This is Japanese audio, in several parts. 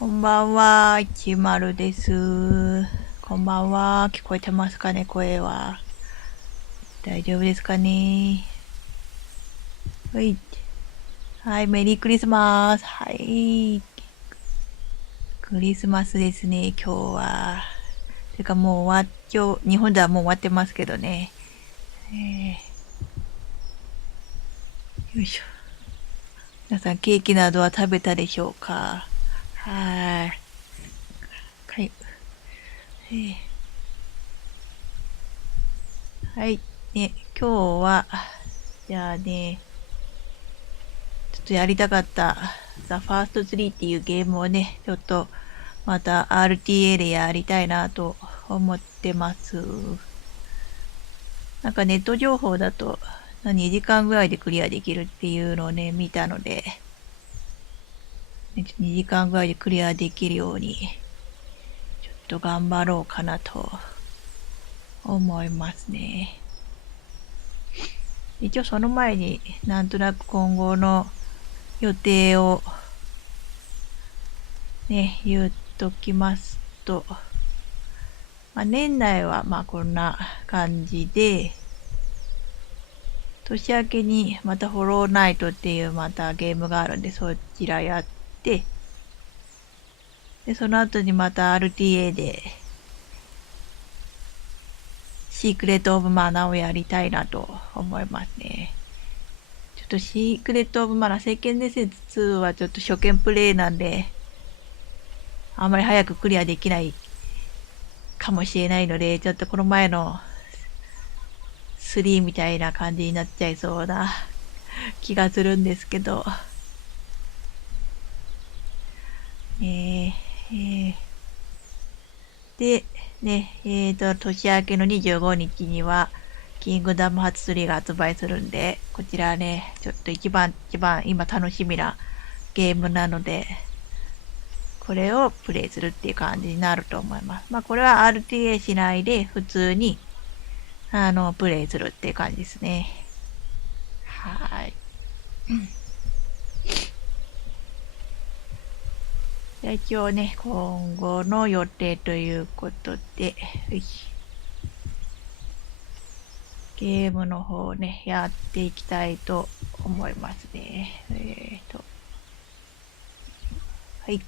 こんばんは、いちまるです。こんばんは。聞こえてますかね、声は。大丈夫ですかね。はい。はい、メリークリスマス。はい。クリスマスですね、今日は。てかもう今日、日本ではもう終わってますけどね。よいしょ。皆さん、ケーキなどは食べたでしょうか。はい。はい。はい。ね、今日は、じゃあね、ちょっとやりたかった、The First Tree っていうゲームをね、ちょっと、また RTA でやりたいなと思ってます。なんかネット情報だと、2時間ぐらいでクリアできるっていうのをね、見たので、2時間ぐらいでクリアできるように、ちょっと頑張ろうかなと思いますね。一応その前になんとなく今後の予定をね、言っときますと、年内はこんな感じで、年明けにまたホローナイトっていうまたゲームがあるんで、そちらやって、で、その後にまた RTA で、シークレットオブマナーをやりたいなと思いますね。ちょっとシークレットオブマナー、聖剣伝説2はちょっと初見プレイなんで、あんまり早くクリアできないかもしれないので、ちょっとこの前の3みたいな感じになっちゃいそうな気がするんですけど、で、ね、年明けの25日には、キングダムハーツ3が発売するんで、こちらね、ちょっと一番今楽しみなゲームなので、これをプレイするっていう感じになると思います。これは RTA しないで、普通に、プレイするっていう感じですね。はい。じゃあ一応ね、今後の予定ということで、ゲームの方をね、やっていきたいと思いますね。はい。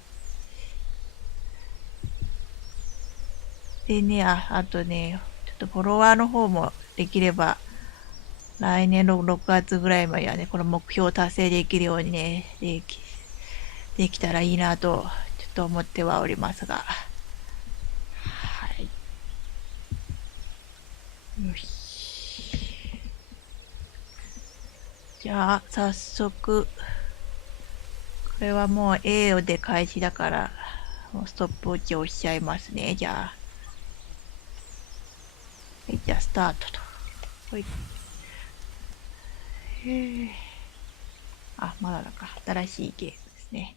でね、あとね、ちょっとフォロワーの方もできれば、来年の6月ぐらいまではね、この目標を達成できるようにね、できたらいいなと、ちょっと思ってはおりますが。はい。よし。じゃあ、早速、これはもう A で開始だから、もうストップウォッチを押しちゃいますね。じゃあ。はい、じゃあスタートと。はい。まだだか。新しいゲームですね。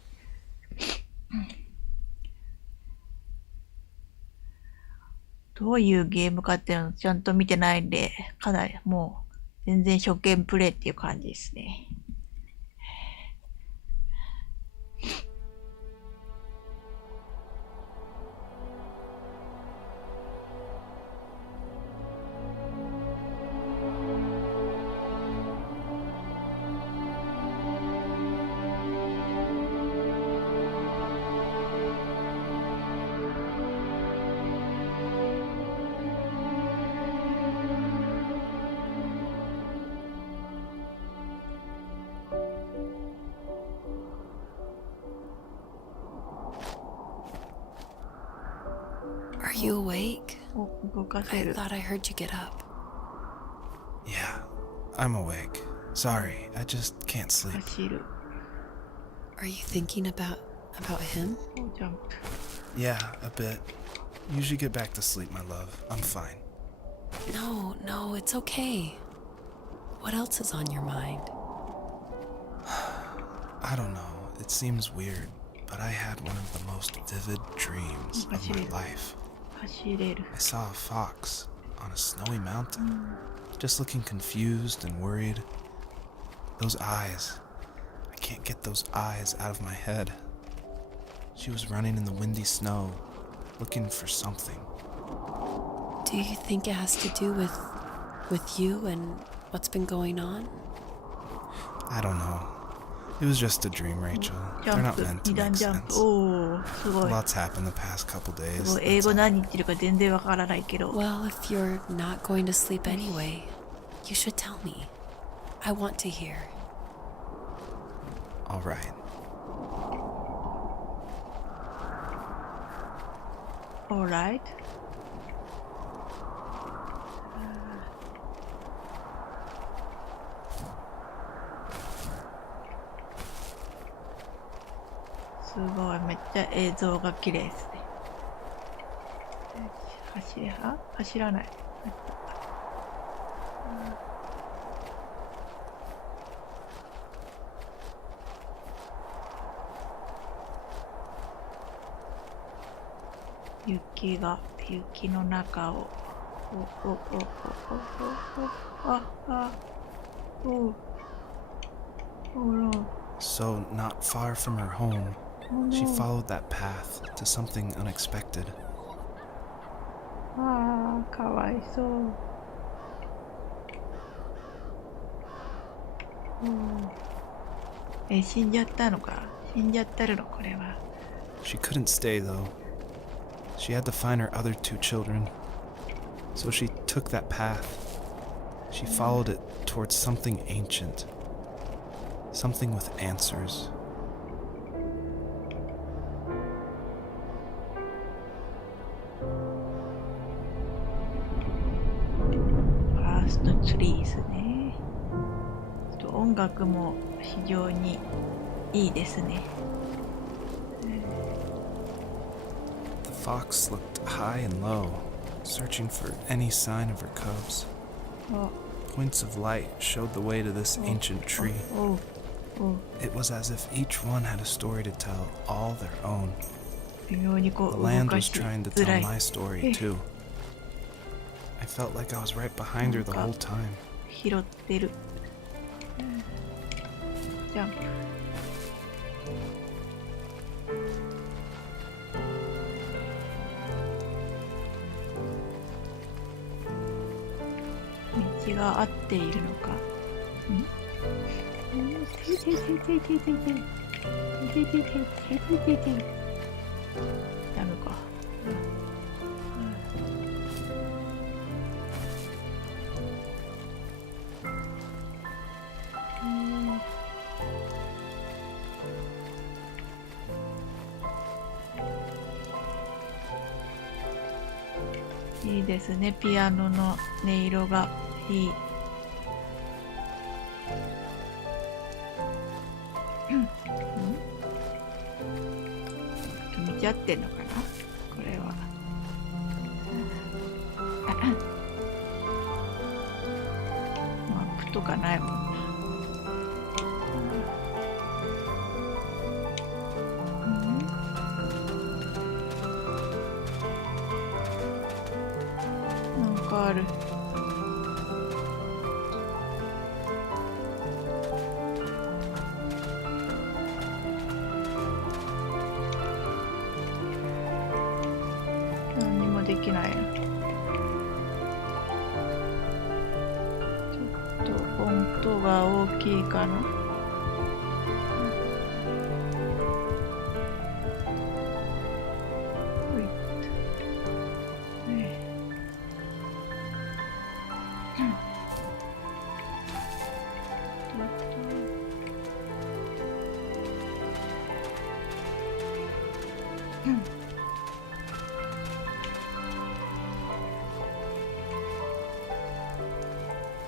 どういうゲームかっていうのをちゃんと見てないんで、かなりもう全然初見プレイっていう感じですね。Are you awake? 動か I せる。 thought I heard you get up. Yeah, I'm awake. Sorry, I just can't sleep. 走る。 Are you thinking about him? ジャンプ。 Yeah, a bit. Usually get back to sleep, my love. I'm fine. No, it's okay. What else is on your mind? I don't know. It seems weird, but I had one of the most vivid dreams of my life. 走れる。 I saw a fox on a snowy mountain, just looking confused and worried. Those eyes. I can't get those eyes out of my head. She was running in the windy snow, looking for something. Do you think it has to do with you and what's been going on? I don't know. It was just a dream, Rachel. ジ They're ャン not プ、 meant to 二段 make ジャンプ。 sense. おお、すごい。 Lots happened the past couple す days. ごい。英 That's 語 all. 何言ってるか全然わからないけど。 Well, if you're not going to sleep anyway, you should tell me. I want to hear. All right. Alright. すごい、めっちゃ映像が綺麗ですね。走らない。雪の中を。So, not far from her home, Oh, she no. followed that path to something unexpected. ああ、かわいそう。死んじゃったのか。死んじゃってるの、これは。She couldn't stay, though. She had to find her other two children. So she took that path. She followed it towards something ancient. Something with answers. ファーストツリーズね。音楽も非常にいいですね。The fox looked high and low, searching for any sign of her cubs. あ、 Points of light showed the way to this ancient tree. おう、おう、 It was as if each one had a story to tell, all their own. 微妙にこ The う動 land か was して trying to 辛 tell い。 my story, too. I felt like I was right behind her the whole time. 拾ってる。ジャンプ。道が合っているのか。ダメか。いいですね、ピアノの音色がいい。見ちゃってんのかな、これは。マップとかないもんな。なんかある。何にもできないな。ちょっとフォントが大きいかな。ほいっと。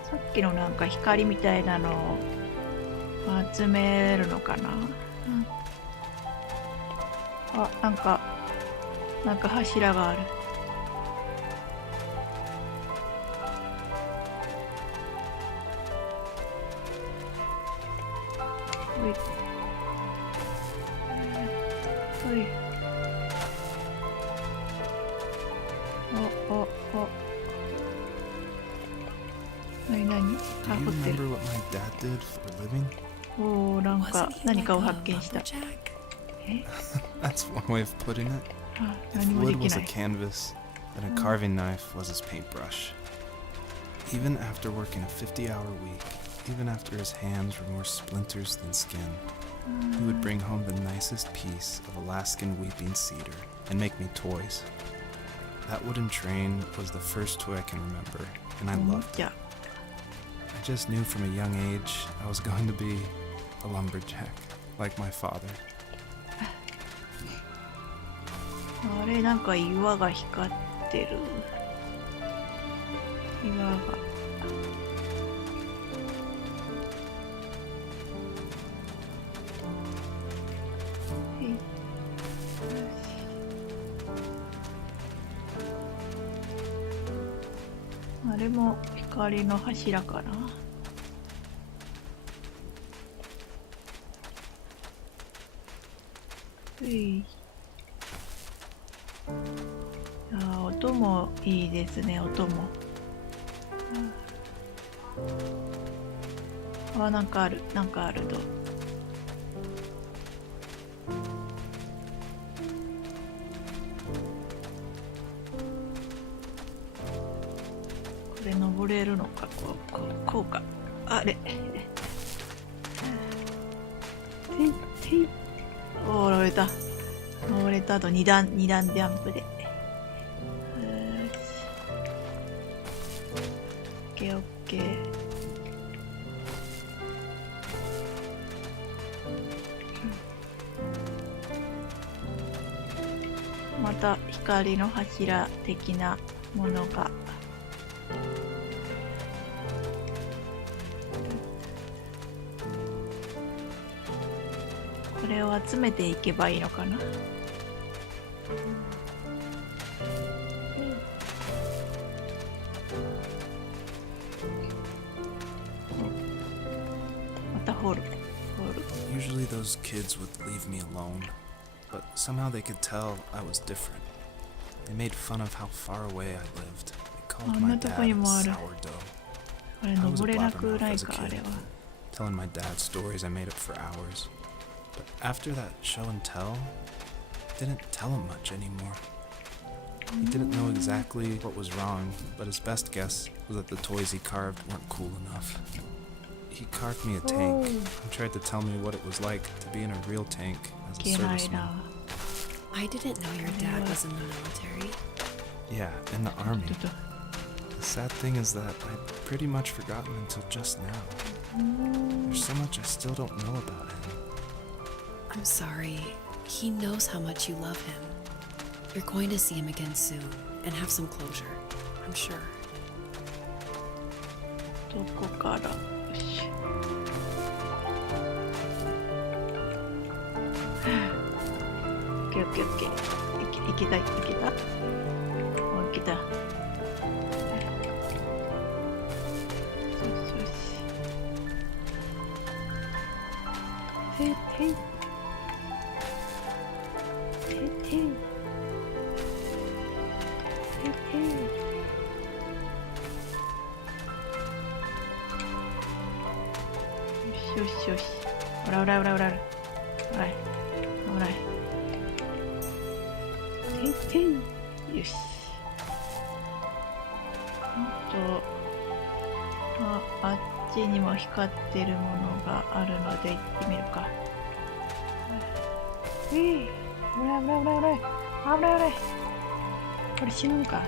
さっきのなんか光みたいなのを集めるのかな。あ、なんか柱がある。ほい。ほい。お。何 Do あ、 you 掘ってる。 remember what my dad did for a living? おー、なんか Wasn't he 何 like かを a 発見した。 lumberjack? え That's one way of putting it. あ、 If 何もで wood き was な a い。 canvas, then a carving knife was his paintbrush. Even after working a 50-hour week, even after his hands were more splinters than skin, he would bring home the nicest piece of Alaskan weeping cedar and make me toys. That wooden train was the first toy I can remember, and I おも loved ち it. ゃ。 I just knew from a young age I was going to be a lumberjack, like my father. あれ、なんか岩が光ってる。岩が。えい。あれも光の柱かな。うい。あー、音もいいですね、音も。あ、なんかある、なんかあると。これ登れるのか、こうか。あれ。ていてい。おー、登れた。登れたあと2段ジャンプで。オッケーオッケー。また光の柱的なものが。これを集めていけばいいのかな。またホール。Usually those kids would leave me alone, but somehow they could tell I was different. They made fun of how far away I lived. They called my dad sourdough. あれ I was a 登れなく blabbermouth ない as a か、あれ kid, は。 telling my dad stories I made up for hours. But after that show and tell, I didn't tell him much anymore. He didn't know exactly what was wrong, but his best guess was that the toys he carved weren't cool enough. He carved me a tank and tried to tell me what it was like to be in a real tank as い a けない serviceman. な。 I didn't know your dad was in the military. Yeah, in the army. ちょっと The sad thing is that I'd pretty much forgotten until just now. There's so much I still don't know about him. I'm sorry. He knows how much you love him. You're going to see him again soon and have some closure, I'm sure. どこから。よし。オッケーオッケーオッケー。いけた。お、いけた。よしよし。ていてい。ていてい。ていてい。よしよし。ほら。てい。よし。あっちにも光ってるものがあるので行ってみるか。危ない。これ死ぬのか。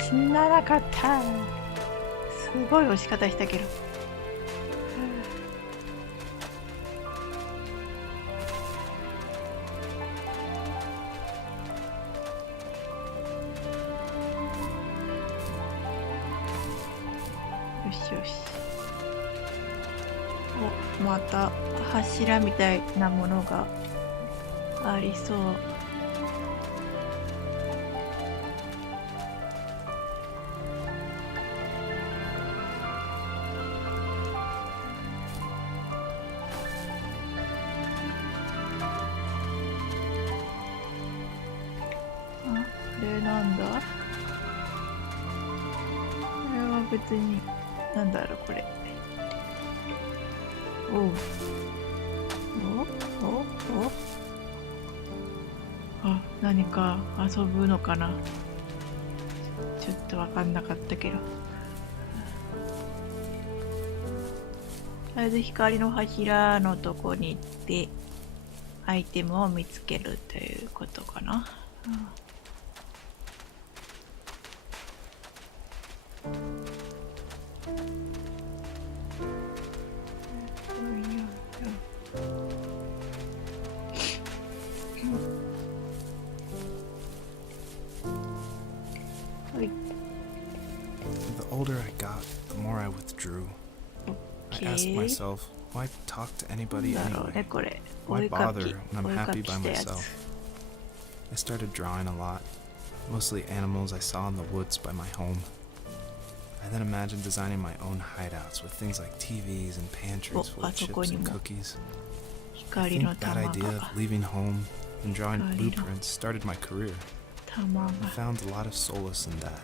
死ななかった。すごい押し方したけど。よし。お、また柱みたいなものがありそう。あ、これなんだ？これは別に、なんだろうこれ。おう。あ、何か遊ぶのかな。ちょっとわかんなかったけど。とりあえず光の柱のとこに行ってアイテムを見つけるということかな。The older I got, the more I withdrew. I asked myself, why talk to anybody なんだろうね anyway? これ。 Why お絵か bother き。 when お I'm 絵か happy き by したやつ。 myself? I started drawing a lot, mostly animals I saw in the woods by my home. I then imagined designing my own hideouts with things like TVs and pantries full of chips and cookies. I 光の think that 玉 idea が of leaving home and drawing 光の blueprints started my career. 玉 I が found a lot of solace in that.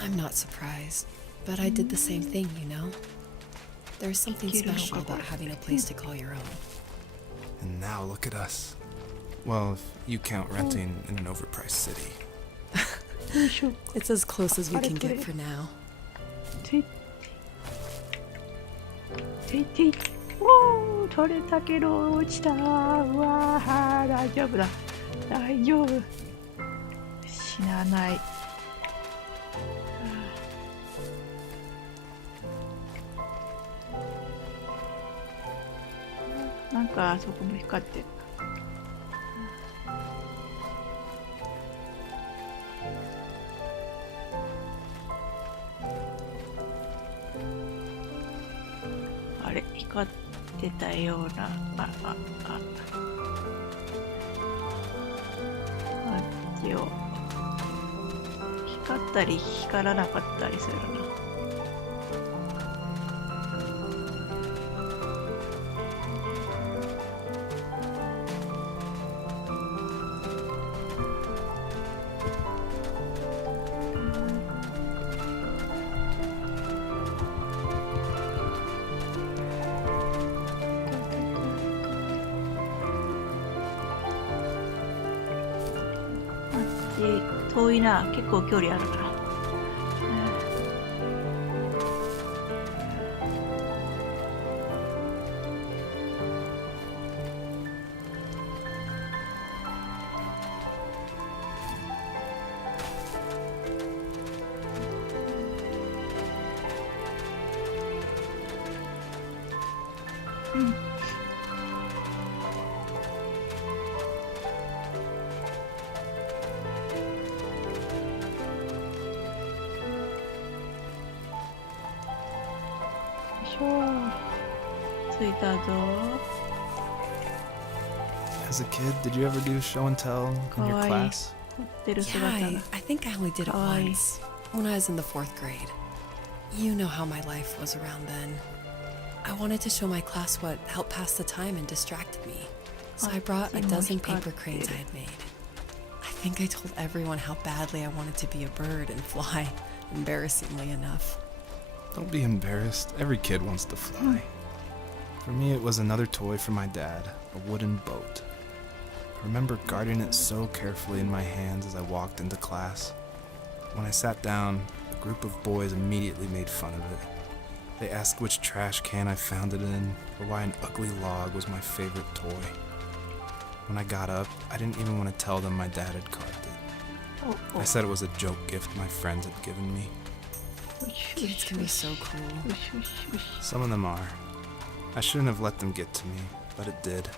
I'm not surprised, but I did the same thing, you know? There's something special about having a place to call your own. And now look at us. Well, if you count renting in an overpriced city. よいしょ。 It's as close as we can get for now. ていていてい。おー、取れたけど落ちた。うわー、大丈夫だ。大丈夫。死なない。なんかあそこも光ってる。あれ、光ってたような。あっちを。光ったり光らなかったりするな。遠いな、結構距離あるから。着いたぞ。 As a kid, did you ever do show and tell in your Kawaii. class? 持ってる Yeah, 姿 I think I only did it Kawaii. once, when I was in the 4th grade. You know how my life was around then. I wanted to show my class what helped pass the time and distracted me. So I brought a dozen paper cranes I had made. I think I told everyone how badly I wanted to be a bird and fly, embarrassingly enough. Don't be embarrassed. Every kid wants to fly. For me, it was another toy from my dad, a wooden boat. I remember guarding it so carefully in my hands as I walked into class. When I sat down, a group of boys immediately made fun of it. They asked which trash can I found it in, or why an ugly log was my favorite toy. When I got up, I didn't even want to tell them my dad had carved it. I said it was a joke gift my friends had given me. Kids can be so cool. Some of them are. I shouldn't have let them get to me, but it did.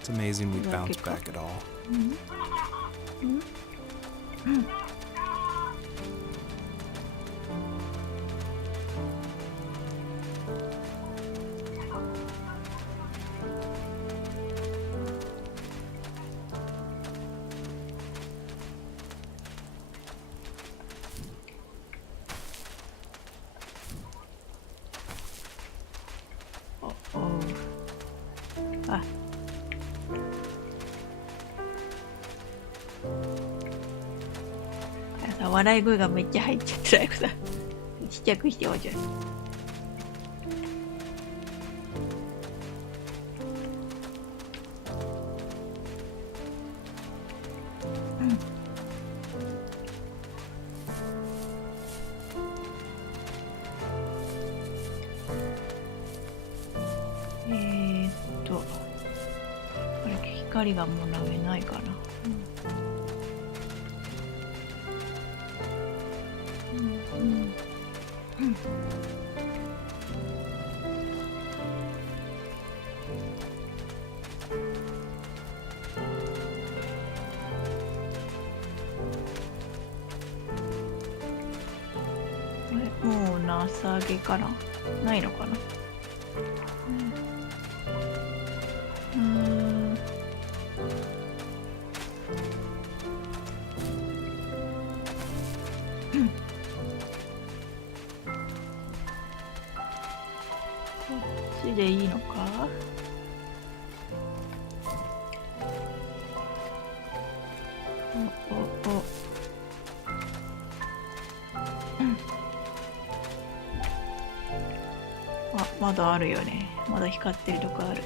It's amazing we bounced back at all. Ah. 笑い声がめっちゃ入っちゃってないからちっちゃくしてほしい。光がもう投げないかな。もうなさげかな、ないのかな。こっちでいいのか。あ、まだあるよね。まだ光ってるとこある。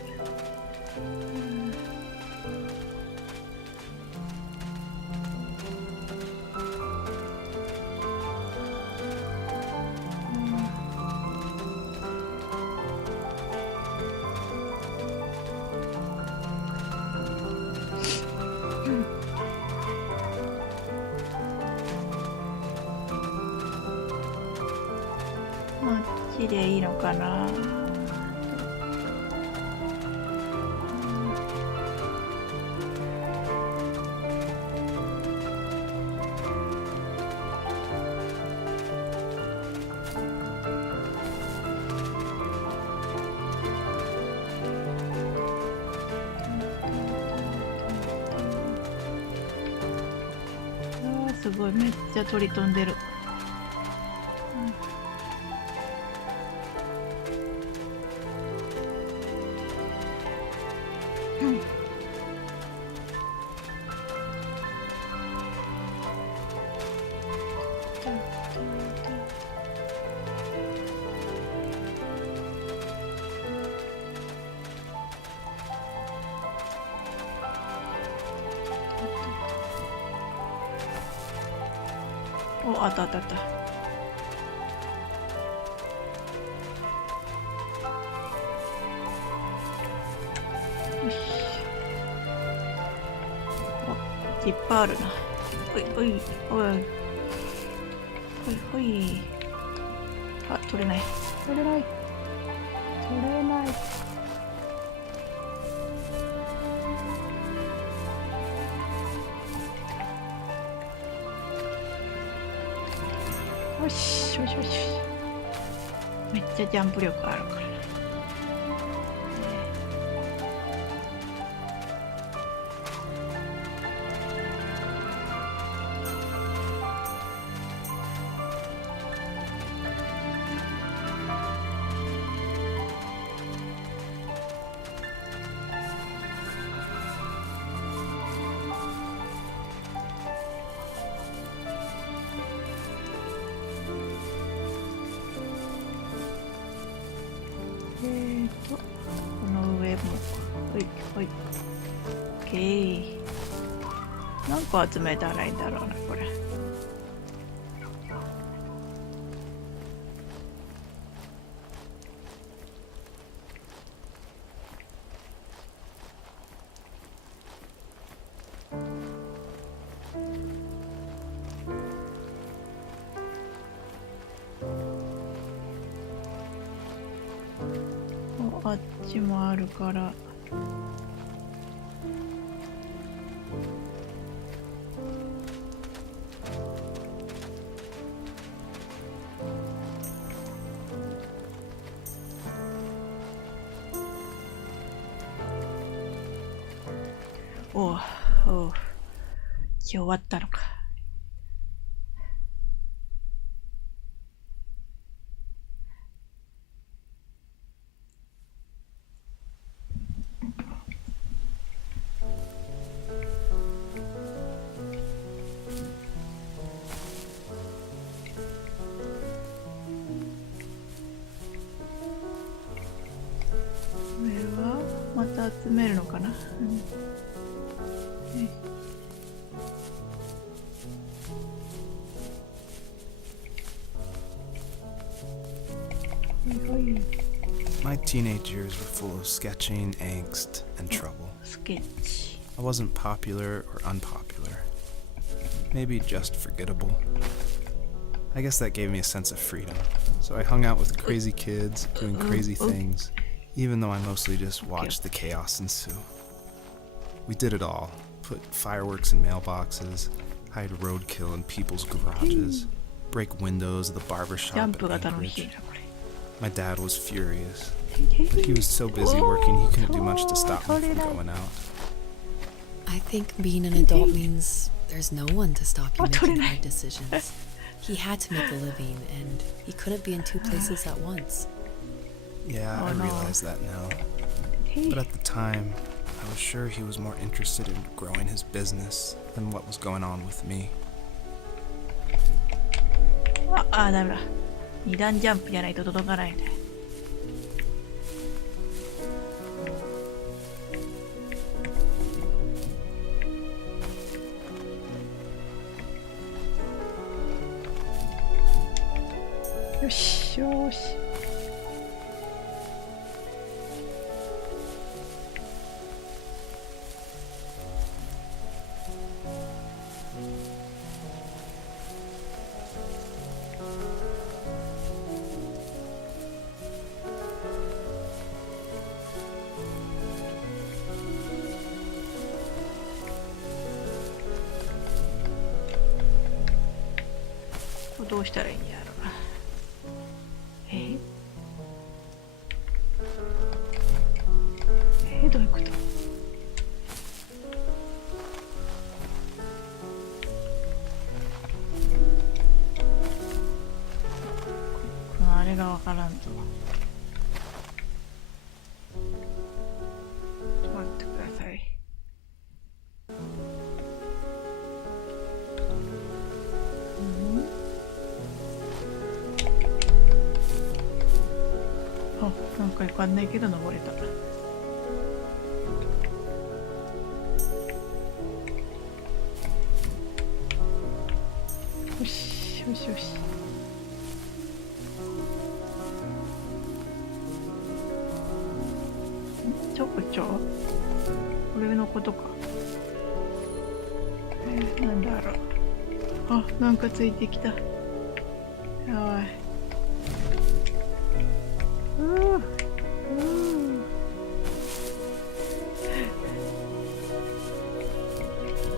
こっちでいいのかな。すごい、めっちゃ鳥飛んでる。お、あったあったあった。よし。あ、いっぱいあるな。おいおいおいおいおい。あ、取れない。取れない。取れない。よしよしよし。めっちゃジャンプ力あるから。この上も、ほいほい。オッケー。何個集めたらいいんだろうな、これ。あっちもあるから。おうおう、今日終わったのか。また集めるのかな。My teenage years were full of sketching, angst, and trouble. スケッチ。I wasn't popular or unpopular. Maybe just forgettable. I guess that gave me a sense of freedom. So I hung out with crazy kids, doing crazy things, even though I mostly just watched the chaos ensue. We did it all. Put fireworks in mailboxes, hide roadkill in people's garages, break windows of the barbershop in Anchorage. My dad was furious, but he was so busy working he couldn't do much to stop me from going out. I think being an adult means there's no one to stop you making hard decisions. He had to make a living, and he couldn't be in two places at once. Yeah, I realize that now. But at the time, I was sure he was more interested in growing his business than what was going on with me. ダメだ。二段ジャンプじゃないと届かないね。よしよし。どうしたらいいんやろうな。どういうこと？あれがわからんぞ。ちょっと待ってください。なんかわかんないけど登れた。よしよしよし。ちょこちょこれのことか。なんだろう。あ、なんかついてきた。やばい。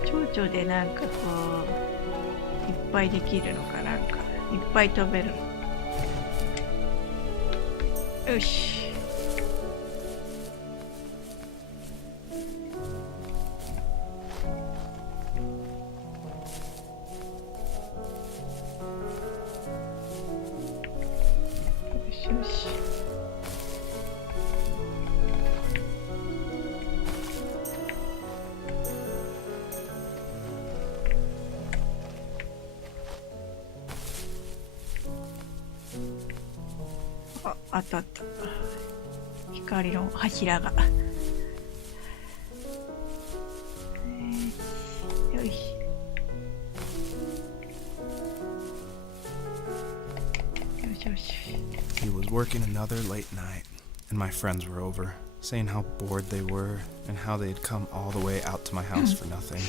蝶々でなんかこういっぱいできるのかなんかいっぱい飛べる。よし。よし。あったあった。光の柱が。よいし。よしよし。He was working another late night, and my friends were over, saying how bored they were and how they had come all the way out to my house for nothing.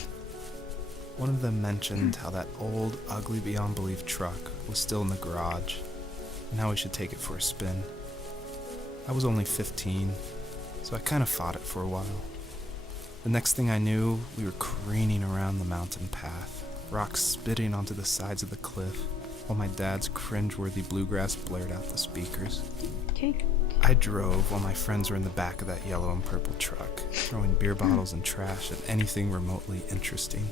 One of them mentioned how that old, ugly beyond belief truck was still in the garage, and how we should take it for a spin. I was only 15, so I kind of fought it for a while. The next thing I knew, we were careening around the mountain path, rocks spitting onto the sides of the cliff, while my dad's cringeworthy bluegrass blared out the speakers. I drove while my friends were in the back of that yellow and purple truck, throwing beer bottles and trash at anything remotely interesting.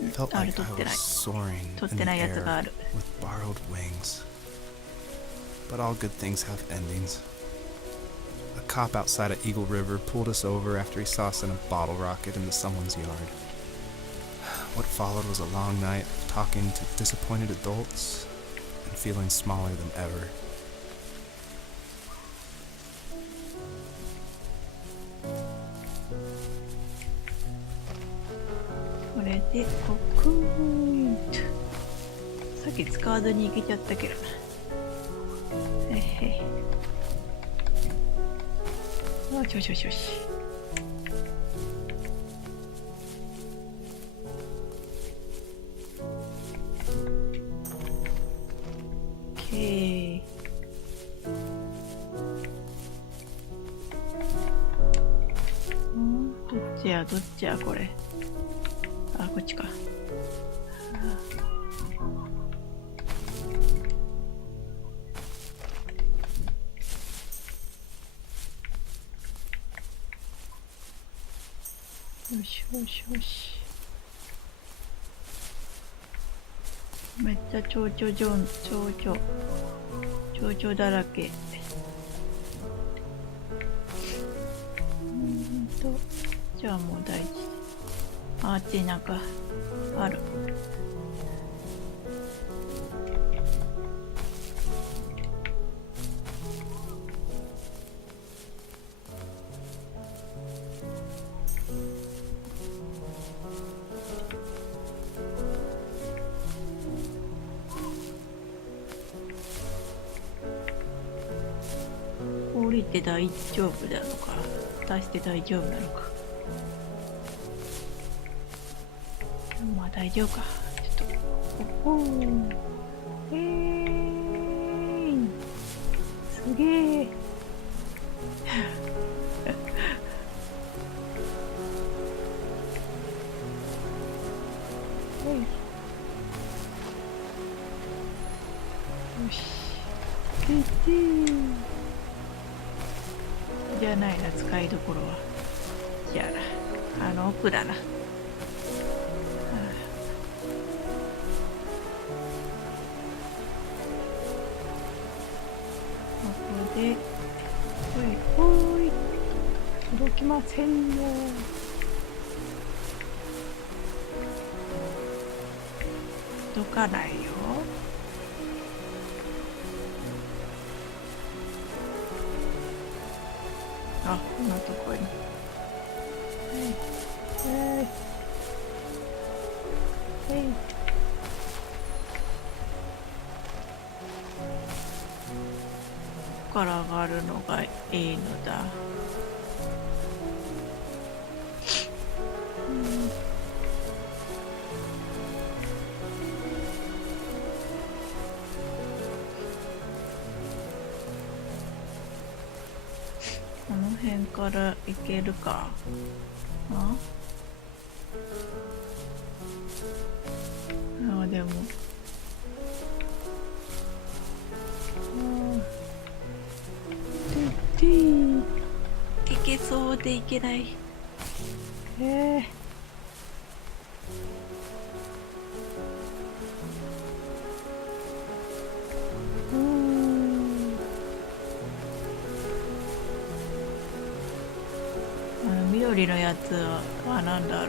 It felt like I was soaring in the air with borrowed wings. But all good things have endings. A cop outside of Eagle River pulled us over after he saw us in a bottle rocket into someone's yard. What followed was a long night of talking to disappointed adults and feeling smaller than ever. This さっき使わずに行けちゃったけどな。よしよしよしよし。ちや、どっちや、これ。あ、こっちか。よしよしよし。めっちゃ蝶々だらけ。じゃあもう大事。あっちになんかある。降りて大丈夫なのか、出して大丈夫なのか。まあ大丈夫か。ちょっとおお、すげえ。よし。じゃないな、使いどころは。じゃあな、奥だな。ここで、ほい、届きませんよ。届かないよ。あ、こんなとこに。ここから上がるのがいいのだ。この辺から行けるか。あ、でも。行けそうで行けない。緑のやつは何だろう。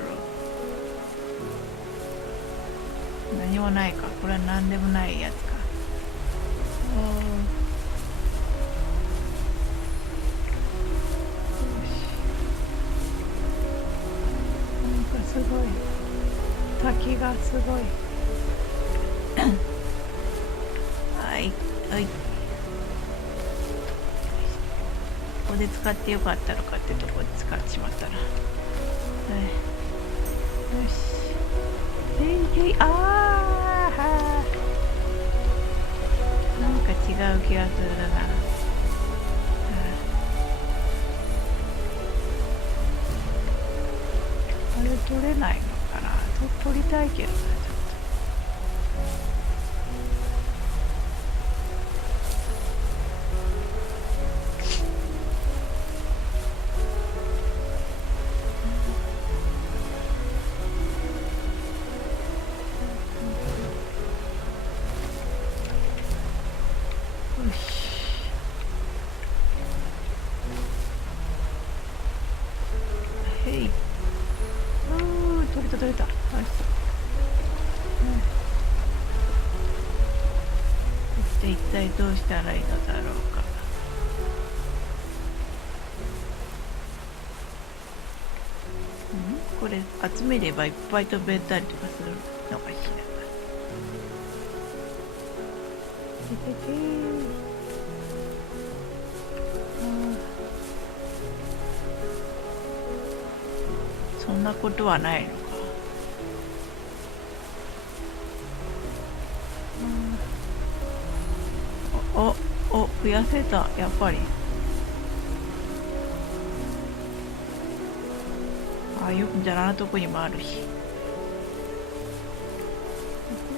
何もないか。これは何でもないやつか。なんかすごい。滝がすごい。はいはい。ここで使ってよかったのかってとこで使ってしまったな。よし。なんか違う気がするな。あれ取れないのかな。取りたいけどな。取れた。そして一体どうしたらいいのだろうか。これ集めればいっぱい飛べたりとかするのかしら。そんなことはないのか。増やせた、やっぱり。あ、よくじゃああのとこにもあるし。こ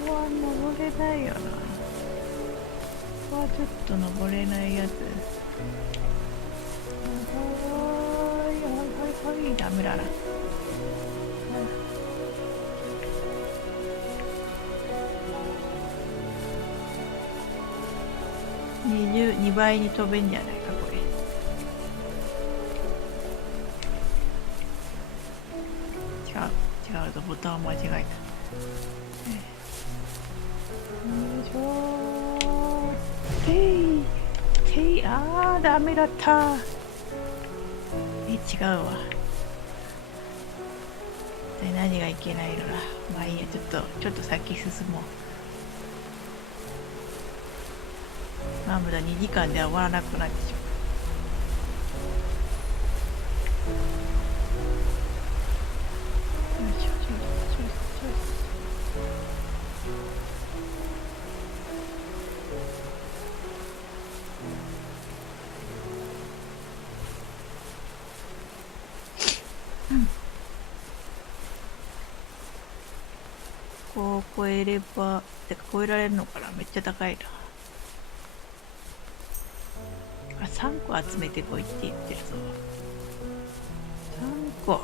こは登れないよな。ここはちょっと登れないやつ。はい、ダメだな。2倍に飛べんじゃないかこれ。違うぞ、ボタンを間違えた。よいしょー。あー、ダメだった。違うわ。何がいけないのだ。まあいいや、ちょっと先進もう。まあ無駄2時間では終わらなくなってしまう。こう越えれば、越えられるのかな。めっちゃ高いな。あ、3個集めてこいって言ってるぞ。3個。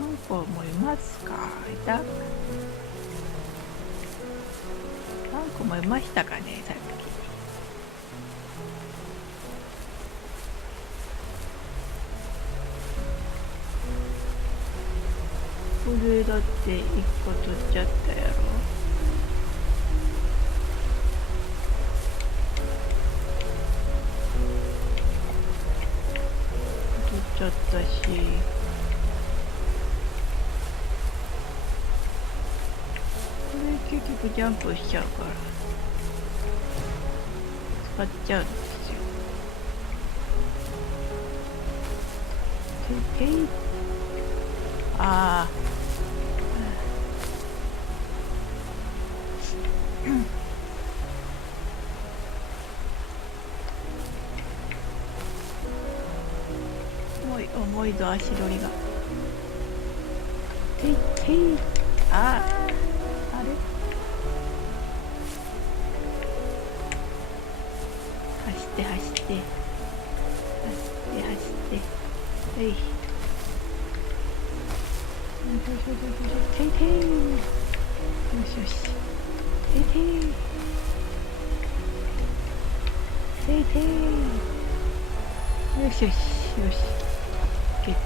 3個もいますか？いた？ 3 個もいましたかね、さっき。これだって1個取っちゃったやろ。取っちゃったし、これ結局ジャンプしちゃうから使っちゃうんですよ。ああ。重いぞ、足取りが。あれ走ってはい。よし。よし。ゲット。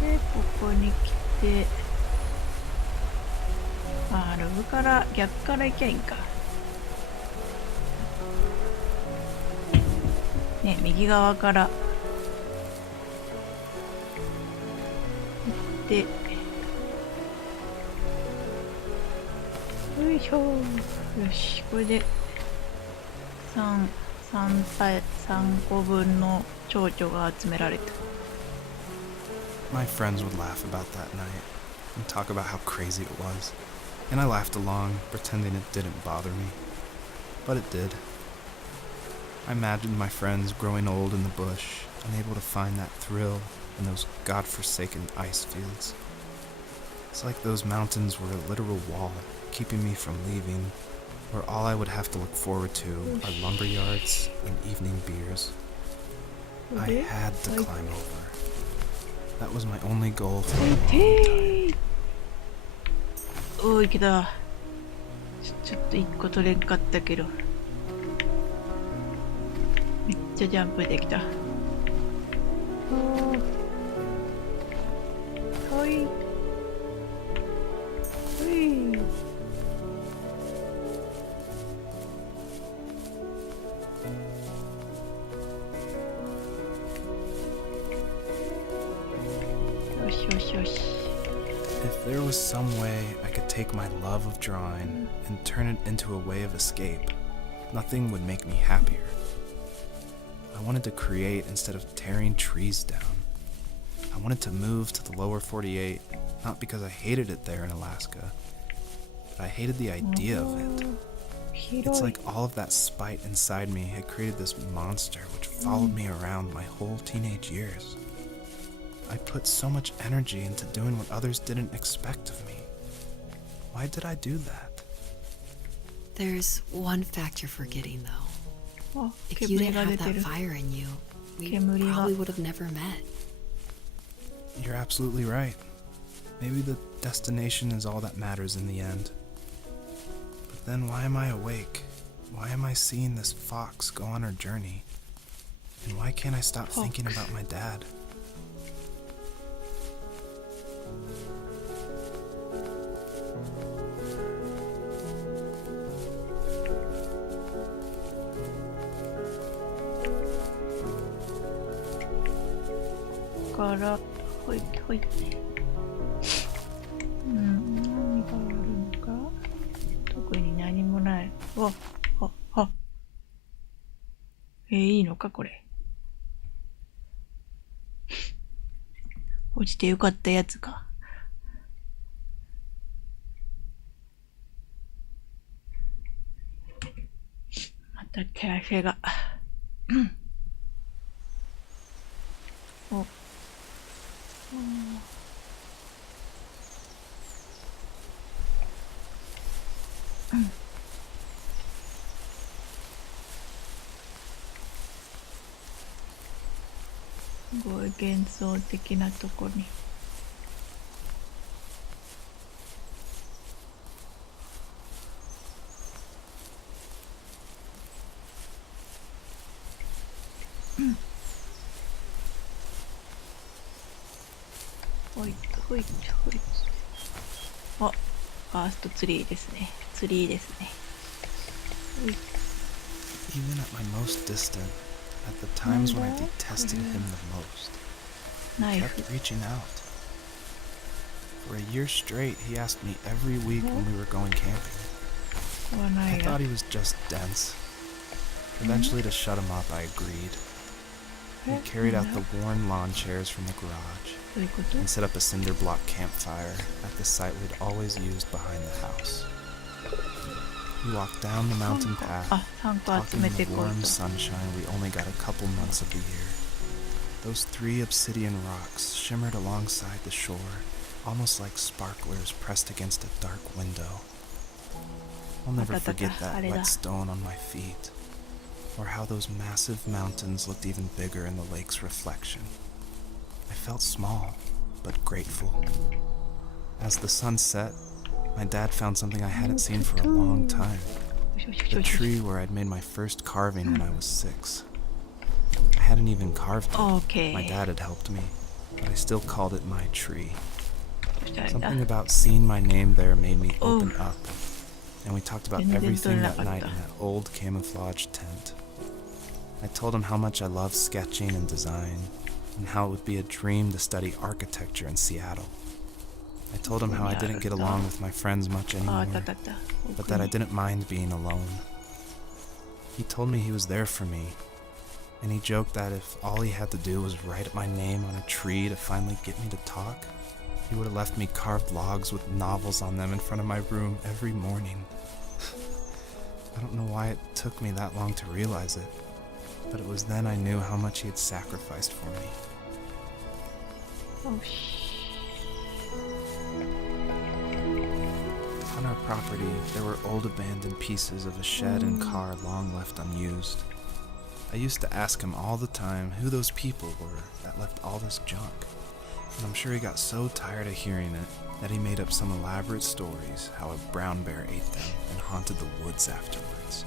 で、ここに来て、ルブから逆から行きゃいいんか。ね、右側から行って、よいしょ。よし、これで3個分の蝶々が集められた。My friends would laugh about that night and talk about how crazy it was, and I laughed along, pretending it didn't bother me. But it did. I imagined my friends growing old in the bush, unable to find that thrill in those godforsaken ice fields. It's like those mountains were a literal wall, keeping me from leaving, where all I would have to look forward to are lumber yards and evening beers. I had to climb over. That was my only goal for a long time. おー、いけた。ちょっと1個取れんかったけど、めっちゃジャンプできた。はい。よし。 If there was some way I could take my love of drawing and turn it into a way of escape, nothing would make me happier. I wanted to create instead of tearing trees down. I wanted to move to the lower 48, not because I hated it there in Alaska, but I hated the idea of it. It's like all of that spite inside me had created this monster which followed me around my whole teenage years. I put so much energy into doing what others didn't expect of me. Why did I do that? There's one fact you're forgetting, though. あ、 If you 煙 didn't が have 出て that る。 fire in you, we 煙が。 probably would have never met. You're absolutely right. Maybe the destination is all that matters in the end. But then why am I awake? Why am I seeing this fox go on her journey? And why can't I stop thinking about my dad? .からほいほい。何があるのか。特に何もない。いいのかこれ。落ちてよかったやつか。また手汗が。お。すごい幻想的なとこに。ほいほいほい。あ、ファーストツリーですね。ツリーですね。ほい。 Even at my most distant, at the times when I detested him the most, he kept reaching out. For a year straight, he asked me every week when we were going camping. I thought he was just dense. Eventually, to shut him up, I agreed. We carried out the worn lawn chairs from the garage and set up a cinder block campfire at the site we'd always used behind the house. We walked down the mountain path, talking in the warm sunshine we only got a couple months of the year. Those 3 obsidian rocks shimmered alongside the shore, almost like sparklers pressed against a dark window. I'll never forget that wet stone on my feet, or how those massive mountains looked even bigger in the lake's reflection. I felt small, but grateful. As the sun set, my dad found something I hadn't seen for a long time. The tree where I'd made my first carving when I was 6. I hadn't even carved it. My dad had helped me, but I still called it my tree. Something about seeing my name there made me open up, and we talked about everything that night in that old camouflage tent. I told him how much I loved sketching and design, and how it would be a dream to study architecture in Seattle. I told him how I didn't get along with my friends much anymore, but that I didn't mind being alone. He told me he was there for me, and he joked that if all he had to do was write my name on a tree to finally get me to talk, he would have left me carved logs with novels on them in front of my room every morning. I don't know why it took me that long to realize it, but it was then I knew how much he had sacrificed for me. On our property, there were old abandoned pieces of a shed and car long left unused. I used to ask him all the time who those people were that left all this junk, and I'm sure he got so tired of hearing it that he made up some elaborate stories how a brown bear ate them and haunted the woods afterwards.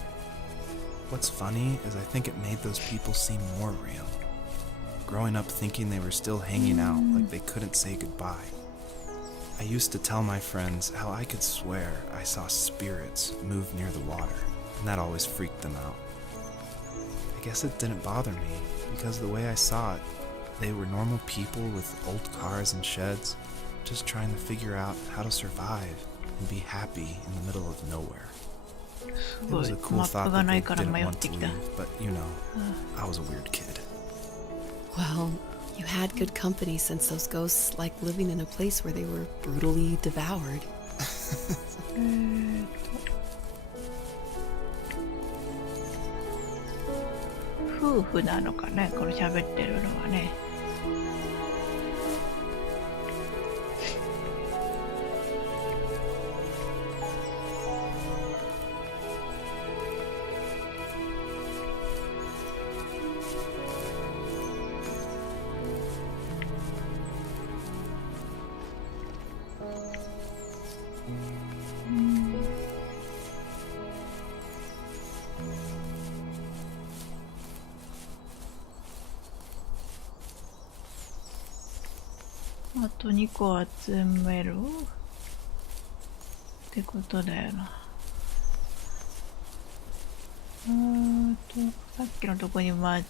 What's funny is I think it made those people seem more real. Growing up thinking they were still hanging out like they couldn't say goodbye. I used to tell my friends how I could swear I saw spirits move near the water, and that always freaked them out. I guess it didn't bother me, because the way I saw it, they were normal people with old cars and sheds, just trying to figure out how to survive and be happy in the middle of nowhere. It was a cool thought that they didn't want to leave, but you know, I was a weird kid. Well, you had good company since those ghosts liked living in a place where they were brutally devoured. 夫婦なのかね、この喋ってるのはね。あと2個集めるってことだよな。さっきのとこに戻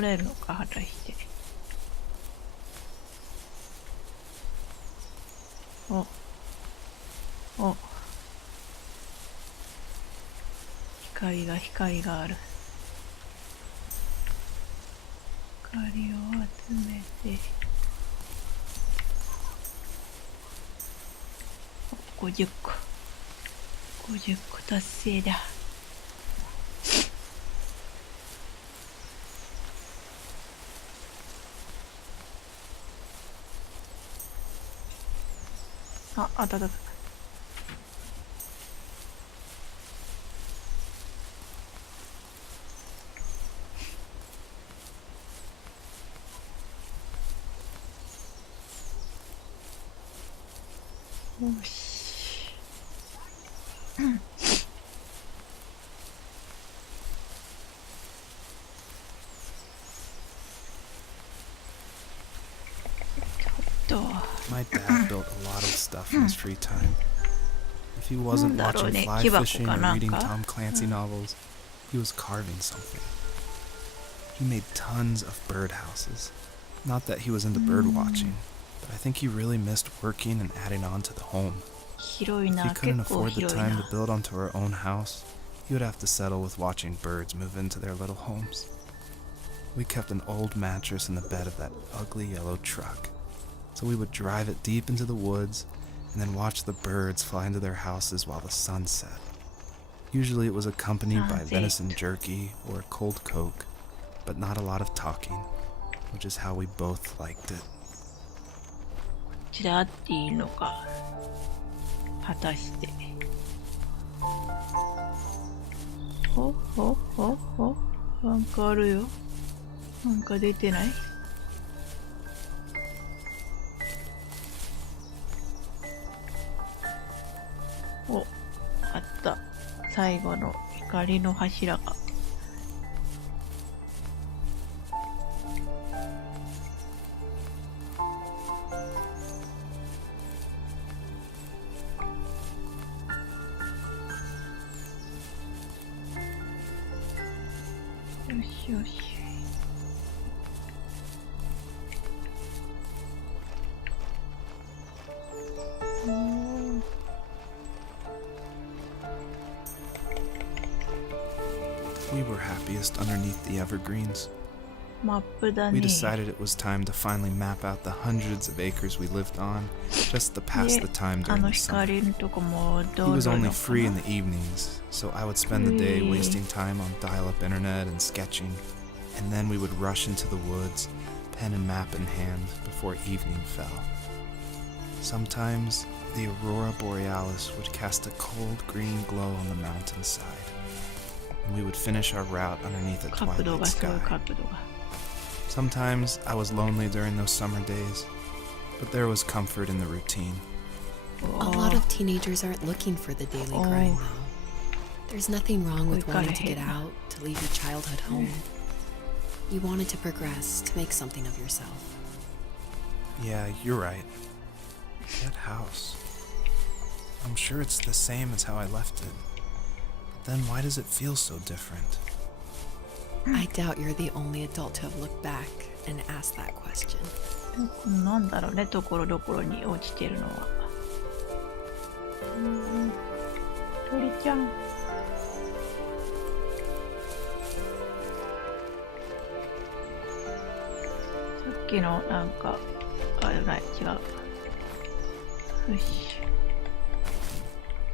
れるのか、果たして。お光がある。光を集めて50個達成だ。あった。よし。My dad built a lot of stuff in his free time. If he wasn't watching fly fishing or reading Tom Clancy novels, he was carving something. He made tons of birdhouses. Not that he was into bird watching, but I think he really missed working and adding on to the home. If he couldn't afford the time to build onto our own house, he would have to settle with watching birds move into their little homes. We kept an old mattress in the bed of that ugly yellow truck, so we would drive it deep into the woods and then watch the birds fly into their houses while the sun set. Usually it was accompanied by venison jerky or a cold Coke, but not a lot of talking, which is how we both liked it. こちらあっていいのか、果たして。なんかあるよ。なんか出てない？あった。最後の光の柱が。よしよし。We were happiest underneath the evergreens. マップだね。 We decided it was time to finally map out the hundreds of acres we lived on, just to pass the time during the summer. He was only free in the evenings, so I would spend the day wasting time on dial-up internet and sketching, and then we would rush into the woods, pen and map in hand, before evening fell. Sometimes, the aurora borealis would cast a cold green glow on the mountainside, and we would finish our route underneath a twilight sky. Sometimes I was lonely during those summer days, but there was comfort in the routine. A lot of teenagers aren't looking for the daily grind, though. There's nothing wrong with wanting to get out, to leave your childhood home. You wanted to progress, to make something of yourself. Yeah, you're right. That house. I'm sure it's the same as how I left it. But then why does it feel so different? I doubt you're the only adult to have looked back and asked that question. なんだろうね、ところどころに落ちてるのは。鳥ちゃん。さっきのなんか、あれない、違う。よし。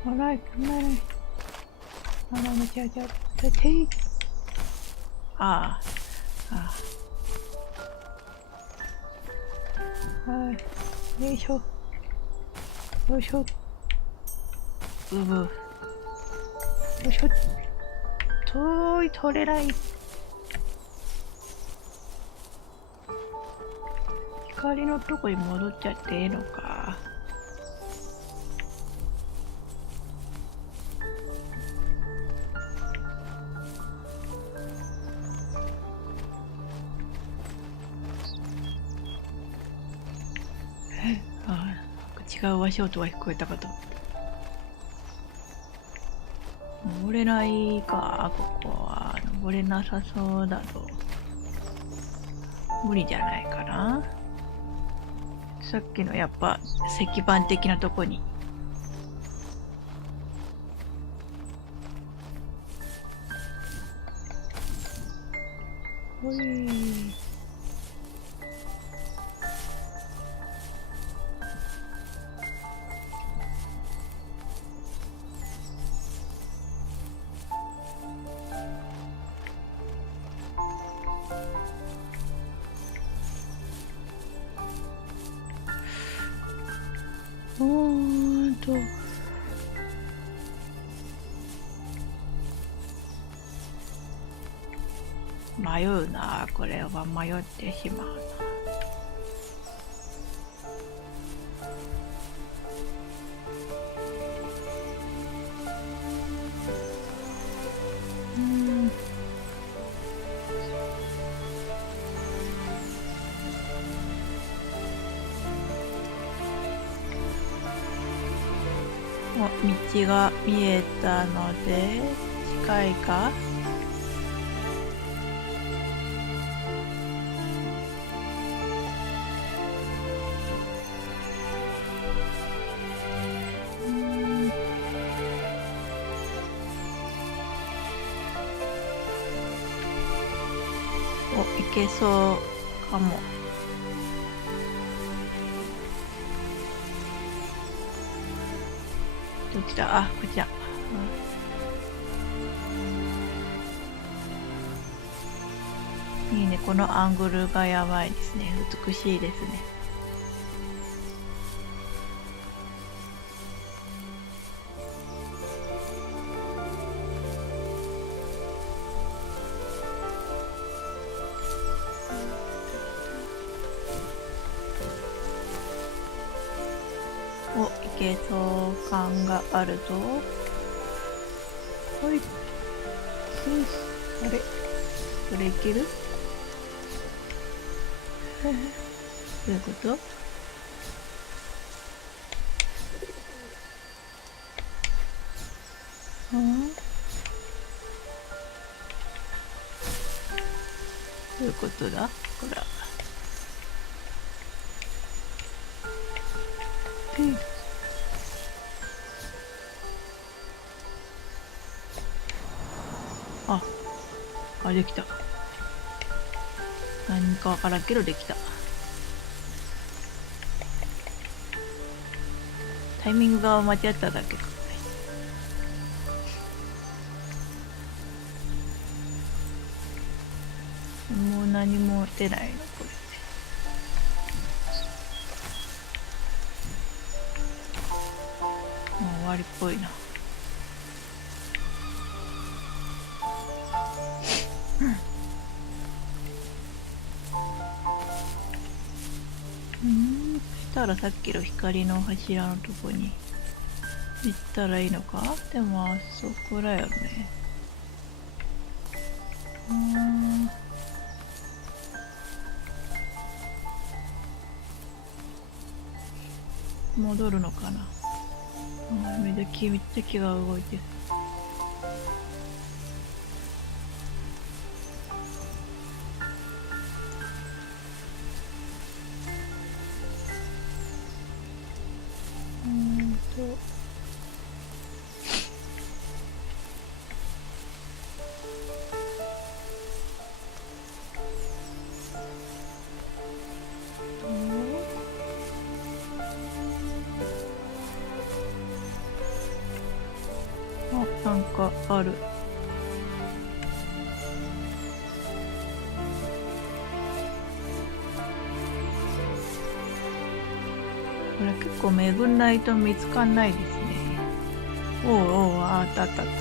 あら、こんなに。あら、めちゃめちゃ、ああ、あ。はい。よいしょ。よいしょ。うぶ。よいしょ。取れない。光のとこに戻っちゃっていいのか。違う足音が聞こえたかと。登れないか、ここは。登れなさそうだと。無理じゃないかな。さっきのやっぱ石板的なとこに。ほい。迷うな、これは迷ってしまうな。道が見えたので近いか。いけそうかも。どっちだ。あ、こっちだ。いいね、このアングルがやばいですね。美しいですね。お、いけそう感があるぞ。はい。あれ、これいける？どういうこと？どういうことだ？これ。あ、できた。何かわからんけどできた。タイミングが間違っただけか。もう何も出ないのこれ。もう終わりっぽいな。そしたらさっきの光の柱のとこに行ったらいいのか。でもあそこだよね。戻るのかな。めっちゃ木が動いてる。なんかある。れ結構巡んないと見つかんないですね。おうおう、あったあったあった。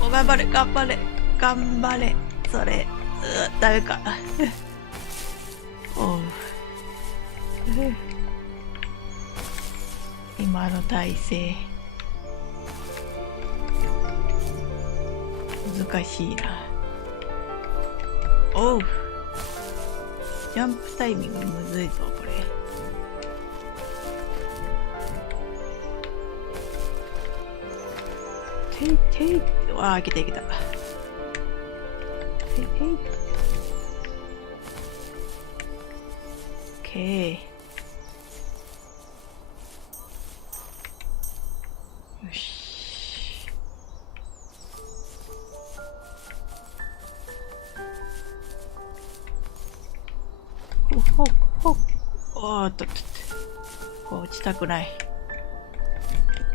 お、頑張れ、頑張れ、頑張れ。それ、ダメか。おう。今の体勢。難しいな。おう。ジャンプタイミングむずいぞ、これ。てい。ああ、来た。てい。オッケー。よし。おーっと。落ちたくない。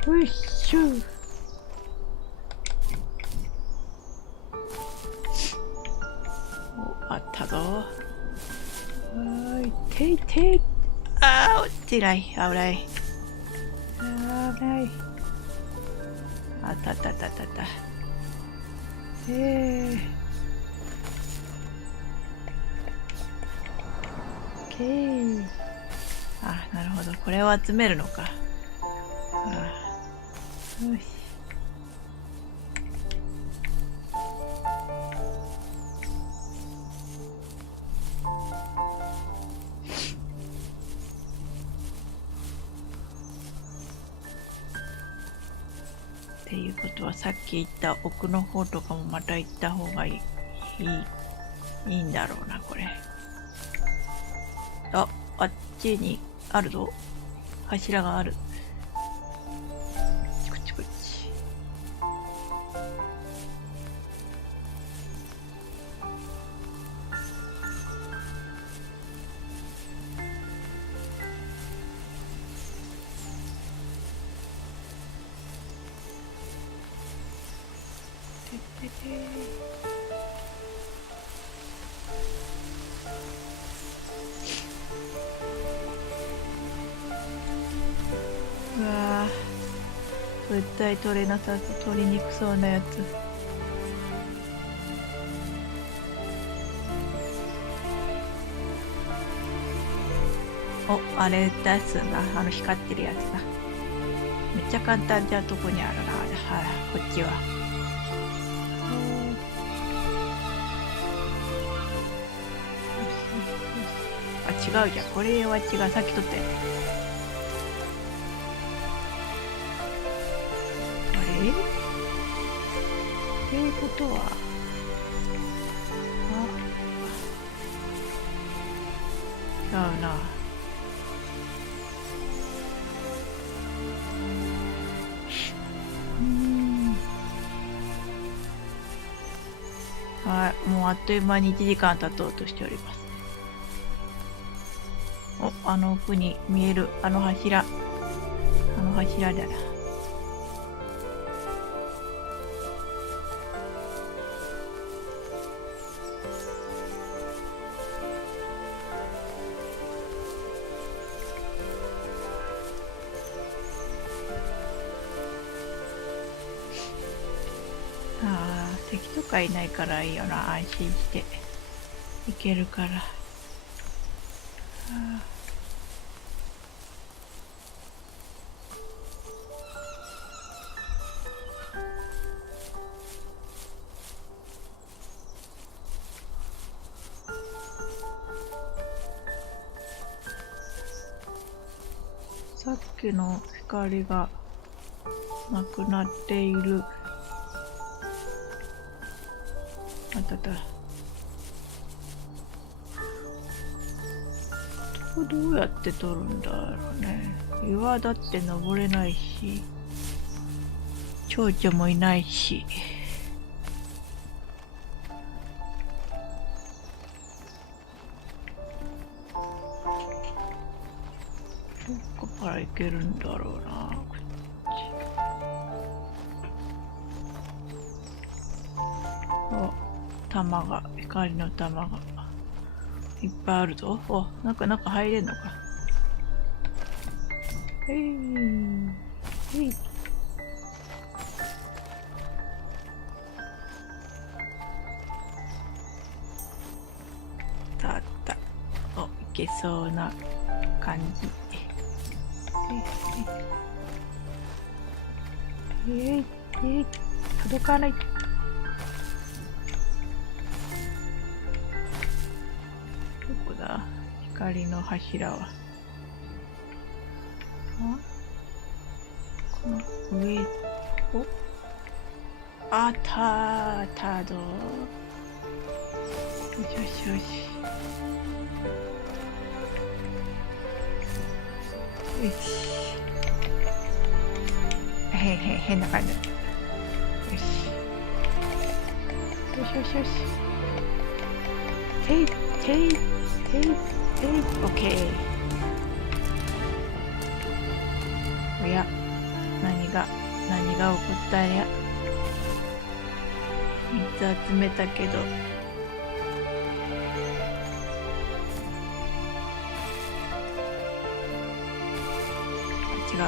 よいしょ。あったぞ。はーい、てい。ああ、落ちない。危ない。あった。オッケー。あ、なるほど。これを集めるのか。よし。っていうことはさっき言った奥の方とかもまた行った方がいいんだろうな、これ。あっちにあるぞ。柱がある。こっち。うわぁ、絶対取れなさそう、取りにくそうなやつ。お、あれ出すな、光ってるやつだ。めっちゃ簡単じゃとこにあるな。こっちは。あ、違うじゃん。これは違う。さっき取ったやつ。あれ？っていうことは、違うな。はい、もうあっという間に1時間経とうとしております。お、あの奥に見えるあの柱だな。敵とかいないからいいよな。安心していけるから。さっきの光がなくなっている。あったあった。ここどうやって取るんだろうね。岩だって登れないし、ち蝶々もいないし。どこから行けるんだろうな。こっち。お、玉が、光の玉がいっぱいあるぞ。お、中入れんのか。へい。へい。たった。お、いけそうな感じ。届かない。どこだ？光の柱は。この上、お、あったぞ。よしよしよし。よし。変な感じ。よし。よしよしよし。てい、オッケー。おや、何が起こったんや。3つ集めたけど。違う。ど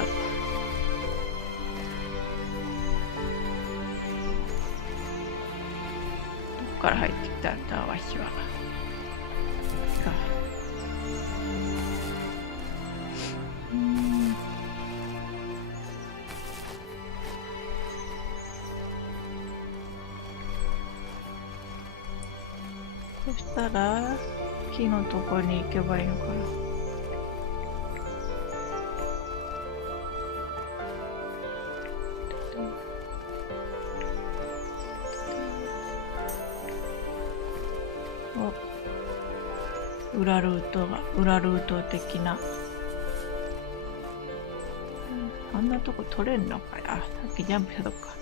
こから入ってきたんだ、わしは。そしたら木のところに行けばいいのかな。お、裏ルート的な。あんなとこ取れんのかや。さっきジャンプしたとこか。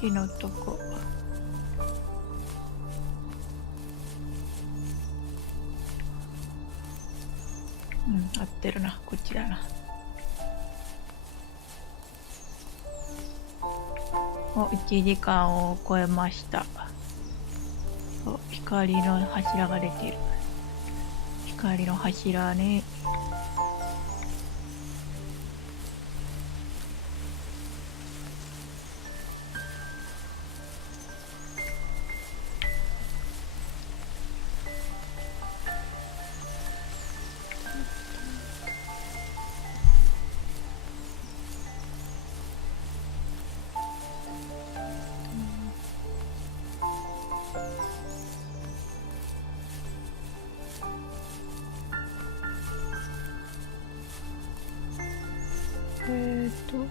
木のとこ。合ってるな。こっちだな。お、1時間を超えました。お、光の柱が出ている。光の柱ね。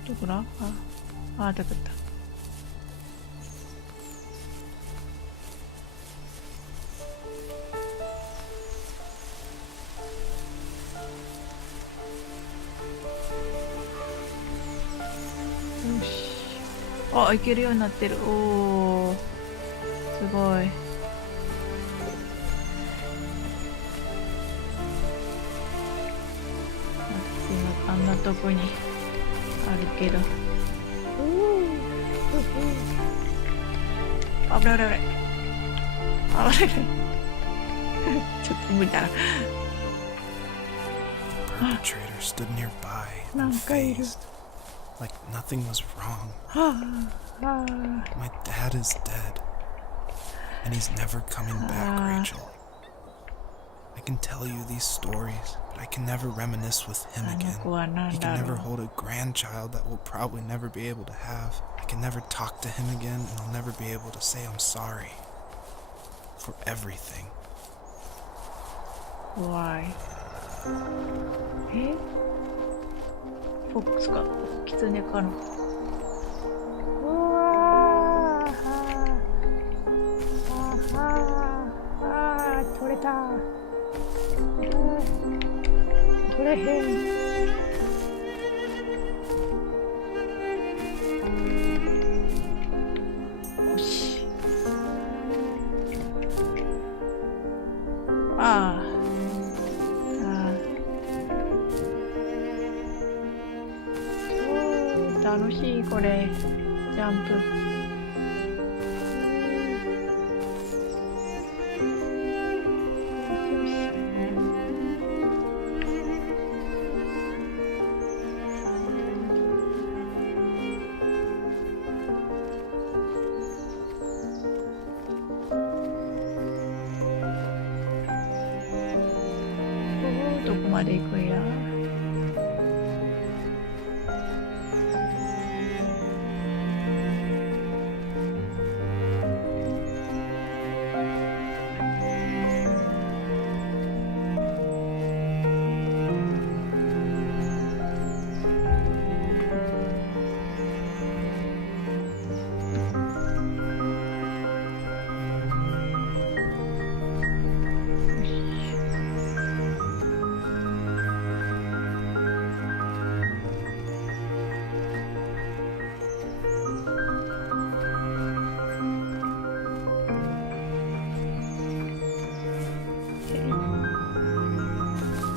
どこだ？だった。よし。いけるようになってる。おー、すごい。あんなとこにあるけど。危ない。ちょっと無理だな。The perpetrator stood nearby, unfazed, like nothing was wrong. My dad is dead, and he's never coming back, Rachel. I can tell you these stories, I can never reminisce with him あの again. 子は He 何 can だろ never う。 hold a grandchild that we'll probably never be able to have. I can never talk to him again, and I'll never be able to say I'm sorry for everything. 怖い。え？フォックスか。キツネかな。うわー取れた。取れへん。よし。楽しいこれ。ジャンプ。どこまで行くんや。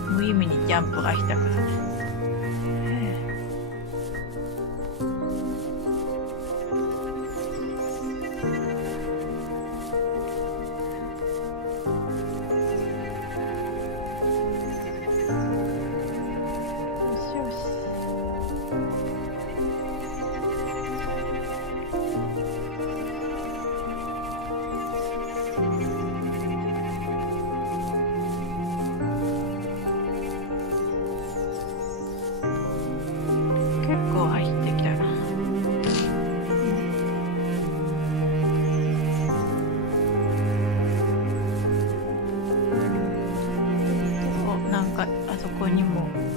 無意味にジャンプがしたくなる。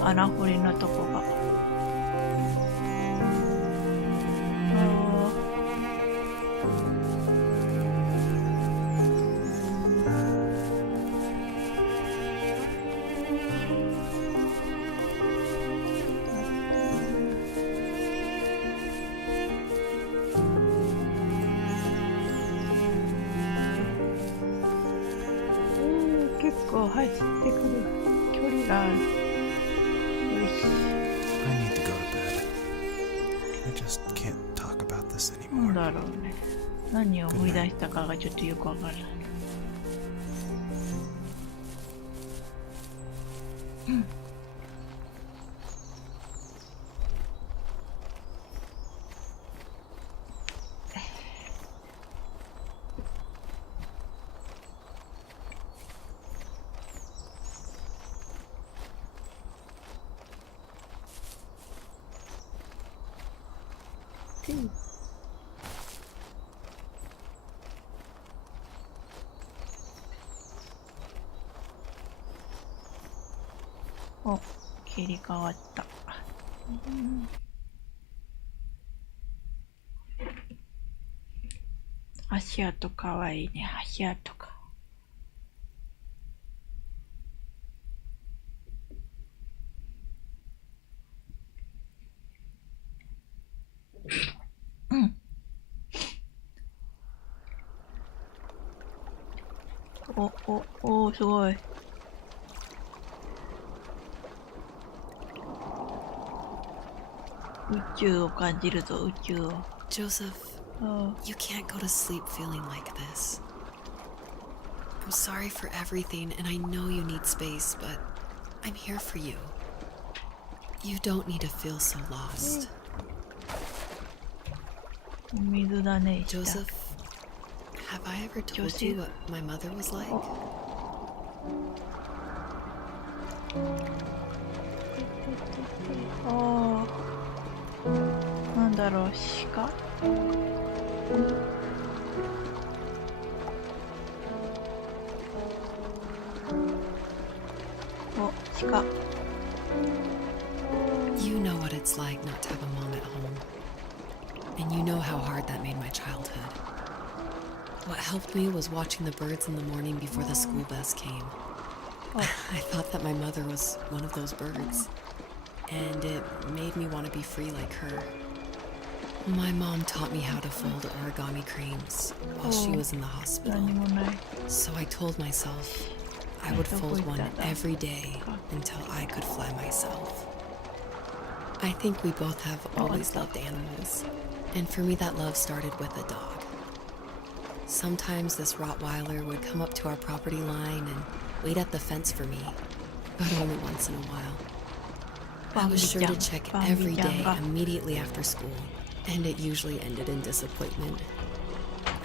穴掘りのとこが。結構走ってくる距離がある。I need to go to bed. I just can't talk about this なん anymore. だろうね。何を思い出したかがちょっとよくわからない。お、切り替わった。足跡かわいいね。足跡か。お、すごい。宇宙を感じるぞ、宇宙を。Joseph, you can't go to sleep feeling like this. I'm sorry for everything, and I know you need space, but I'm here for you. You don't need to feel so lost. 水だね。Joseph, have I ever told you what my mother was like? ああ、なんだろう、鹿？お、鹿。You know what it's like not to have a mom at home. And you know how hard that made my childhood. What helped me was watching the birds in the morning before the school bus came. I thought that my mother was one of those birds, and it made me want to be free like her. My mom taught me how to fold origami cranes while she was in the hospital. 何もない。 So I told myself I would fold one every day until I could fly myself. I think we both have always loved animals, and for me that love started with a dog. Sometimes this Rottweiler would come up to our property line and wait at the fence for me, but only once in a while. I was sure to check every day immediately after school, and it usually ended in disappointment.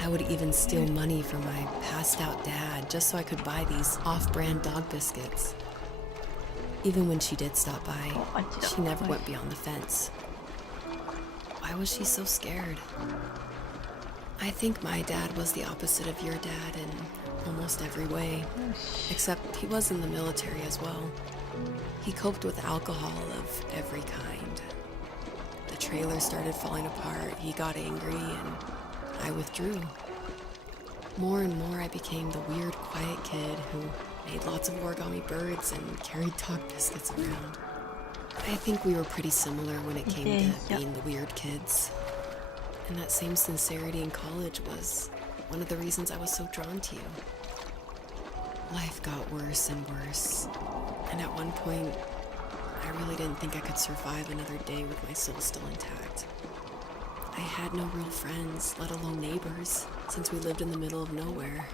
I would even steal money from my passed-out dad just so I could buy these off-brand dog biscuits. Even when she did stop by, she never went beyond the fence. Why was she so scared? I think my dad was the opposite of your dad in almost every way, except he was in the military as well. He coped with alcohol of every kind. The trailer started falling apart, he got angry, and I withdrew. More and more I became the weird, quiet kid who made lots of origami birds and carried dog biscuits around. I think we were pretty similar when it came to being the weird kids. And that same sincerity in college was one of the reasons I was so drawn to you. Life got worse and worse, and at one point, I really didn't think I could survive another day with my soul still intact. I had no real friends, let alone neighbors, since we lived in the middle of nowhere.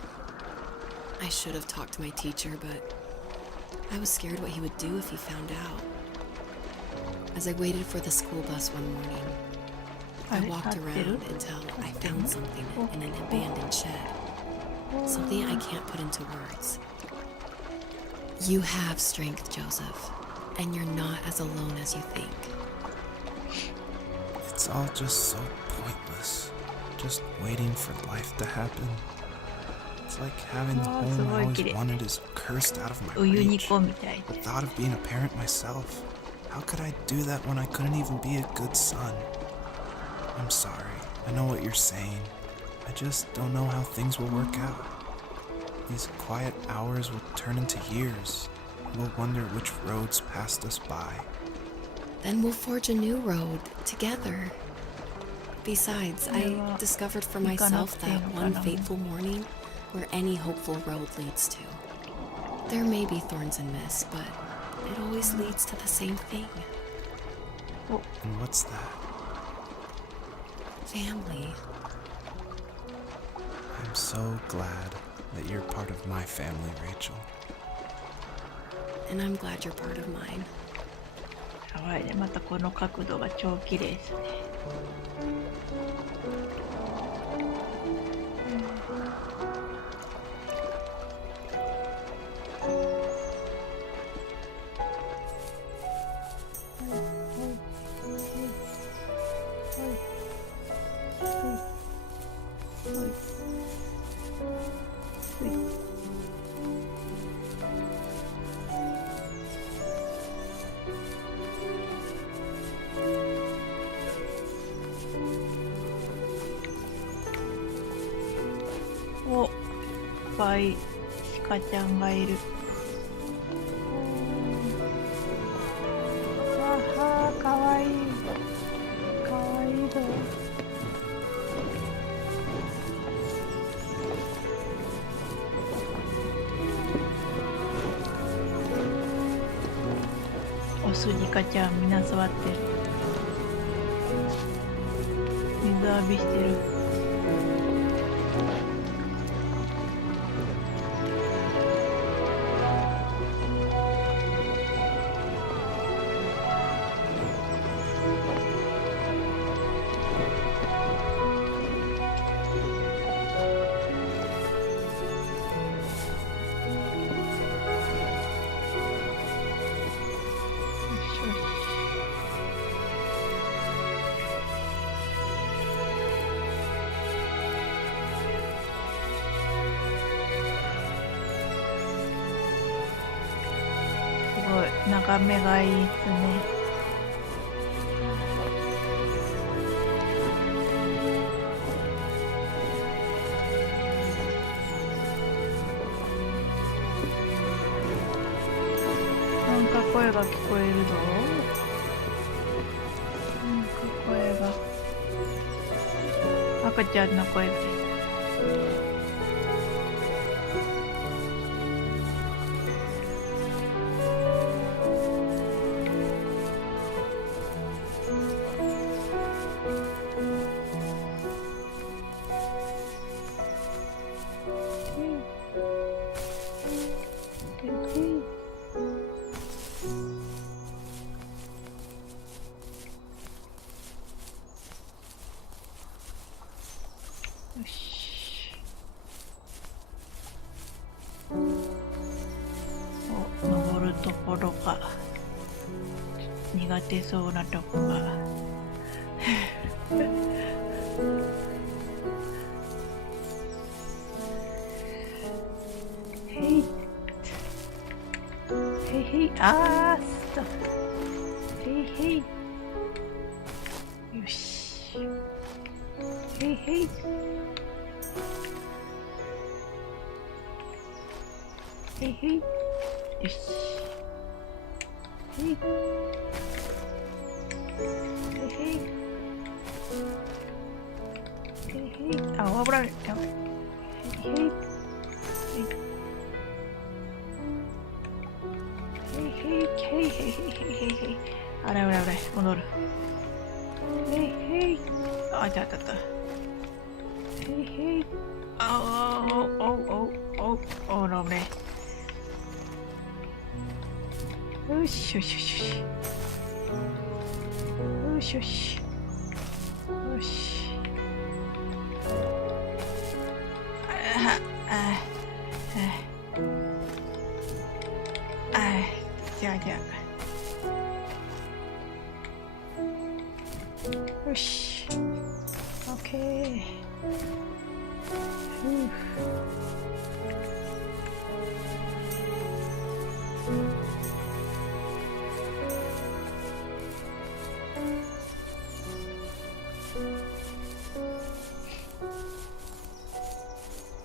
I should have talked to my teacher, but I was scared what he would do if he found out. As I waited for the school bus one morning, I walked around until I found something in an abandoned shed. Something I can't put into words. You have strength, Joseph, and you're not as alone as you think. It's all just so pointless. Just waiting for life to happen. It's like having the home I always wanted is cursed out of my reach. The thought of being a parent myself. How could I do that when I couldn't even be a good son? I'm sorry. I know what you're saying. I just don't know how things will work out. These quiet hours will turn into years. We'll wonder which roads passed us by. Then we'll forge a new road together. Besides, I discovered for myself that one fateful morning where any hopeful road leads to. There may be thorns and mist, but it always leads to the same thing. And what's that? Family. I'm so glad that you're part of my family, Rachel. And I'm glad you're part of mine. やばいね、またこの角度が超綺麗ですね。お、いっぱい鹿ちゃんがいる。わはー、かわいい。かわいいぞ。オスリカちゃんみんな座ってる。水浴びしてる。眺めがいいですね。なんか声が聞こえるぞ。なんか声が。赤ちゃんの声です。よし。お、登るところが苦手そうなとこがへいへいへい、あーっとへいへい、よし、へいへい、へいへい、よし、へいへいへいへい、あ、危ない、やばい、へいへいへいへいへいへいへいへい、あれあれあれ、戻る、へいへい、あ、いたいたいた、へいへい、あおおおおおおのね、よしよしよしよしよしよし、じゃあじゃあ、よし、オッケー、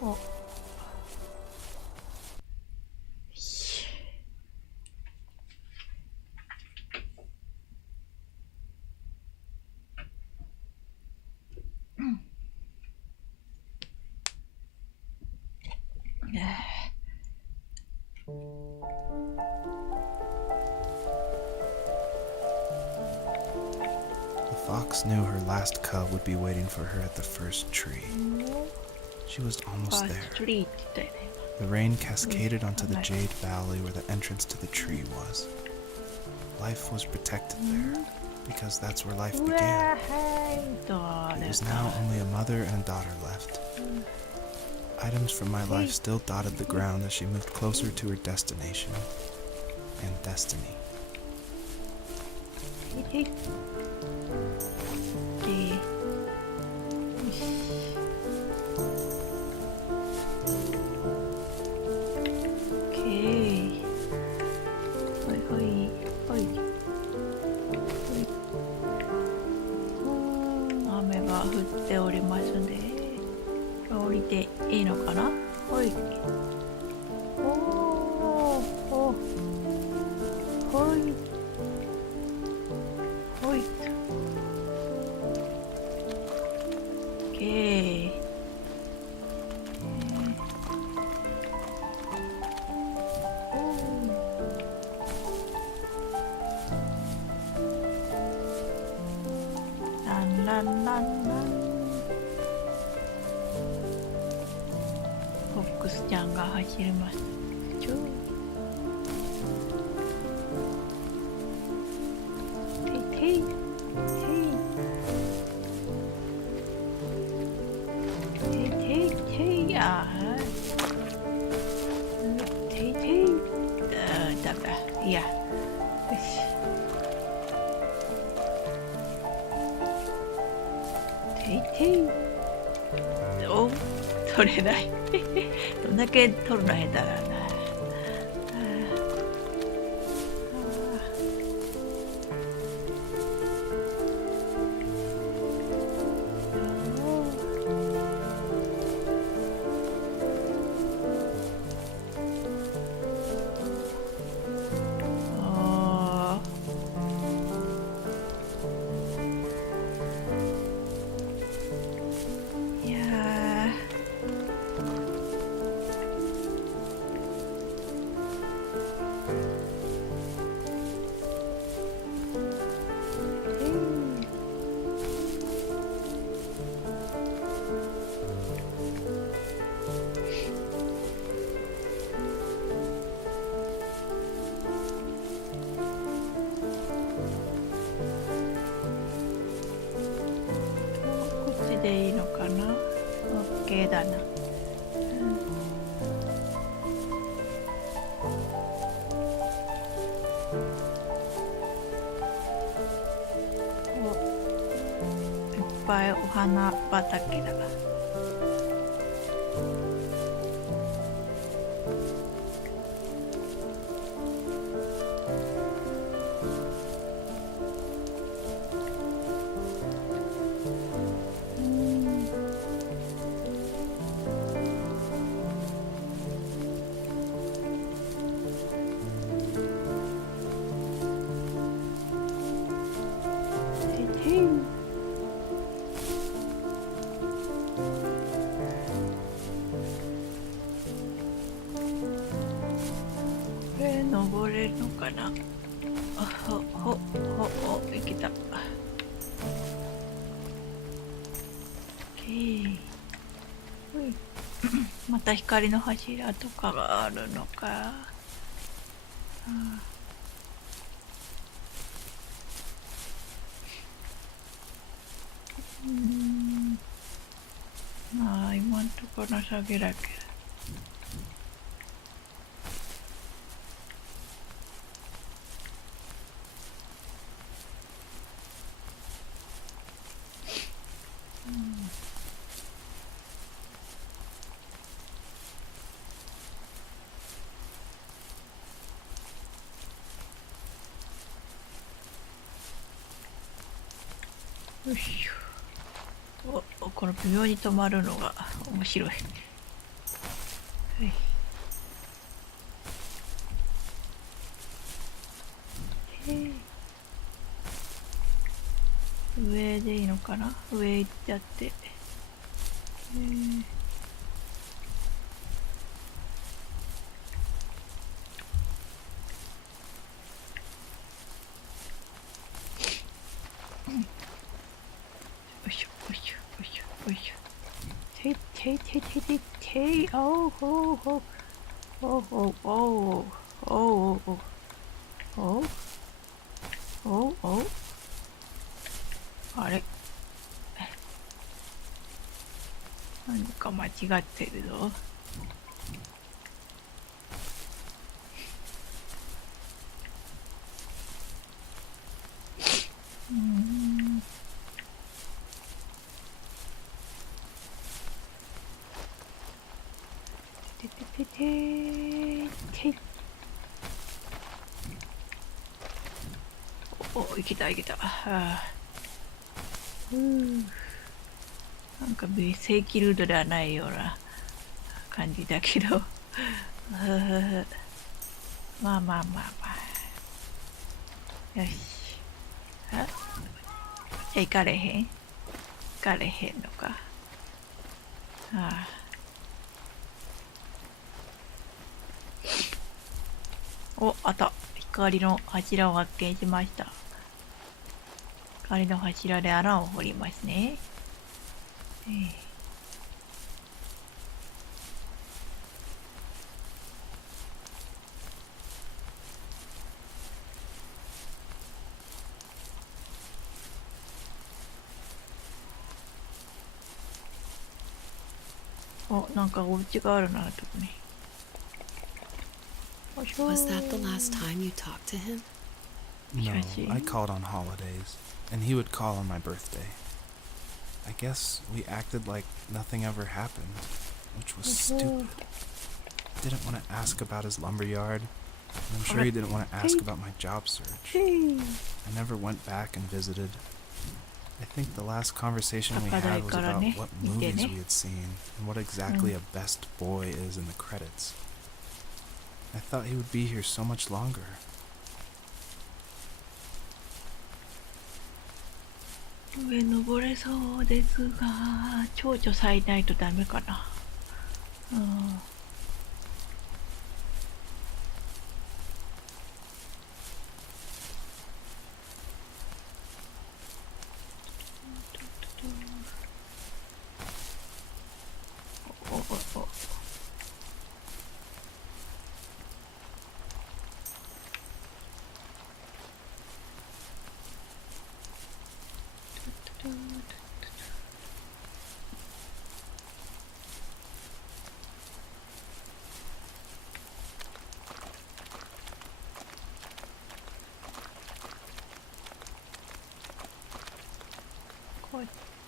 お、The fox knew her last cub would be waiting for her at the first tree. She was almost there. The rain cascaded onto the jade valley where the entrance to the tree was. Life was protected there, because that's where life began. It was now only a mother and daughter left. Items from my life still dotted the ground as she moved closer to her destination and destiny.フォックスちゃんが走ります。ていていていていていてい、あーていてい、ダメだ、いや、よし、ていてい、お、取れない。どんだけ取るの下手だな。ぱいお花畑だ。登れるのかな。いけた。また光の柱とかがあるのか。まあ今んところ情けだけど。よいしょ。この微妙に止まるのが面白い。はい、上でいいのかな。上行っちゃって。あれ、何か間違ってるぞ。いけたいけた。なんか正規ルートではないような感じだけどまあよし。じゃあ行かれへんのか。あった。光の柱を発見しました。光の柱で穴を掘りますね。なんかお家があるな、とこに。Was that the last time you talked to him? No, I called on holidays, and he would call on my birthday. I guess we acted like nothing ever happened, which was stupid. Didn't want to ask about his lumberyard, and I'm sure he didn't want to ask about my job search. I never went back and visited. I think the last conversation we had was about what movies we had seen and what exactly a best boy is in the credits. I thought he would be here so much longer. 上登れそうですが、蝶々咲いないとダメかな。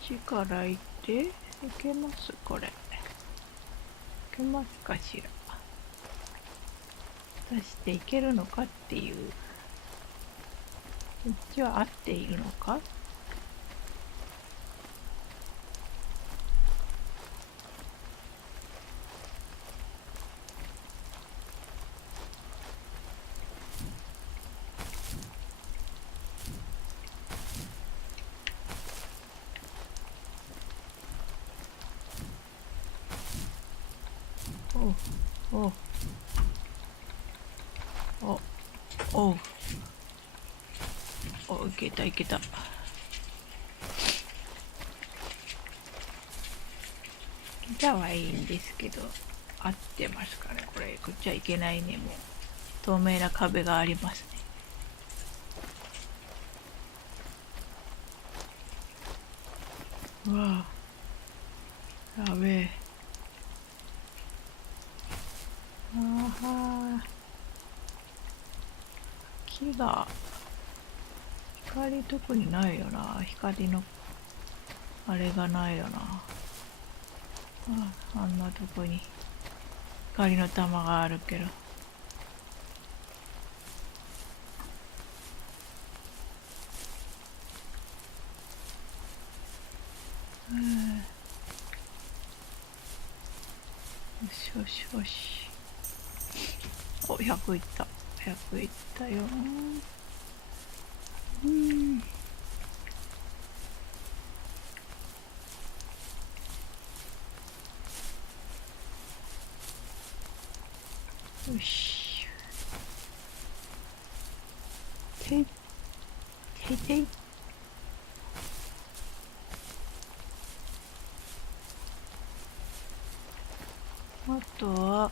ちから行っていけますこれ。いけますかしら。果たしていけるのかっていう。こっちは合っているのか。おうおうお、いけたいけた。いけたはいいんですけど、合ってますかねこれ。こっちはいけないね。もう透明な壁がありますね。うわあ、やべえ。あは木が光特にないよな。光のあれがないよな。あんなとこに光の玉があるけど。よしよしよし。お、100いった。100いったよ。よし。てい。ていてい。あとは、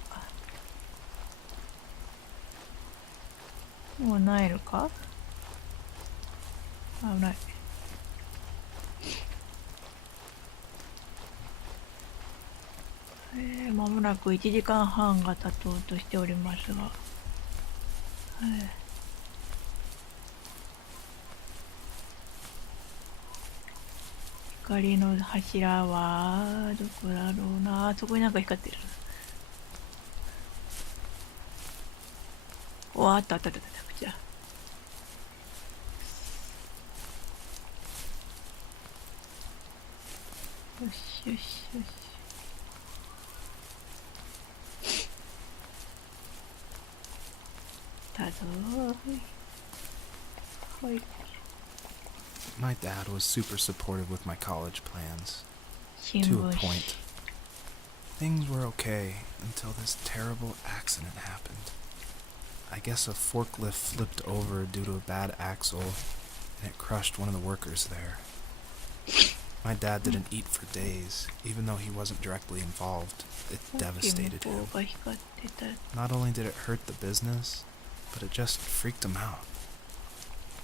もうないのか。危ない。間もなく1時間半が経とうとしておりますが、光の柱はどこだろうな。そこになんか光ってる。お、あったあったあったあった。じゃあよしよしよし。だぞー。はい。My dad was super supportive with my college plans. 新 To 聞 a 紙。 point. Things were okay until this terrible accident happened. I guess a forklift flipped over due to a bad axle, and it crushed one of the workers there. My dad didn't eat for days, even though he wasn't directly involved. It devastated him. が光ってた。Not only did it hurt the business, but it just freaked him out.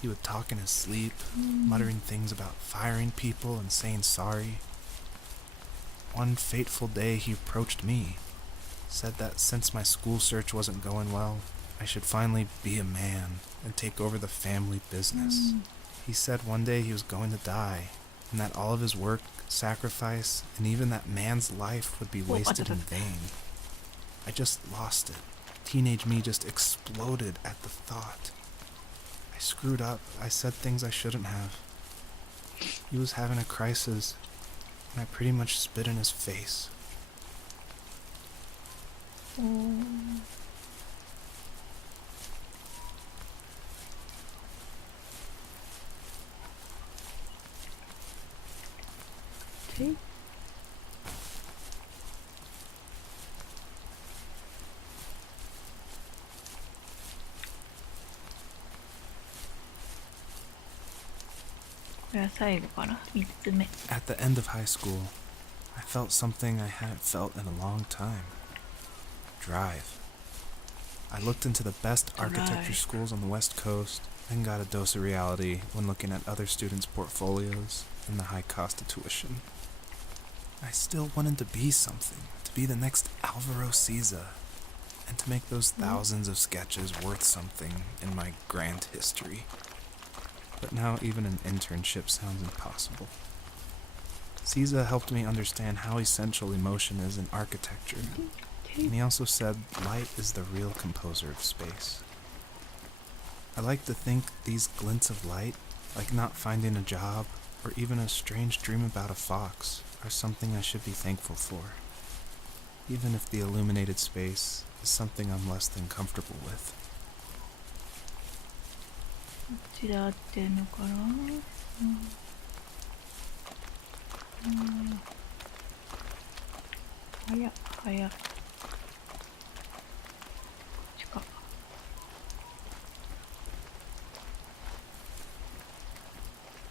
He would talk in his sleep, muttering things about firing people and saying sorry. One fateful day he approached me, said that since my school search wasn't going well, I should finally be a man and take over the family business. He said one day he was going to die, and that all of his work, sacrifice, and even that man's life would be wasted in vain. I just lost it. Teenage me just exploded at the thought. I screwed up. I said things I shouldn't have. He was having a crisis, and I pretty much spit in his face. Okay. これは最後かな。3つ目。 At the end of high school, I felt something I hadn't felt in a long time. Drive. I looked into the best architecture schools on the West Coast, then got a dose of reality when looking at other students' portfolios and the high cost of tuition. I still wanted to be something, to be the next Alvaro Siza, and to make those thousands of sketches worth something in my grand history. But now even an internship sounds impossible. Caesar helped me understand how essential emotion is in architecture, and he also said light is the real composer of space. I like to think these glints of light, like not finding a job or even a strange dream about a fox, are something I should be thankful for, even if the illuminated space is something I'm less than comfortable with. こっちで合ってんのかな。早っ。こっちか。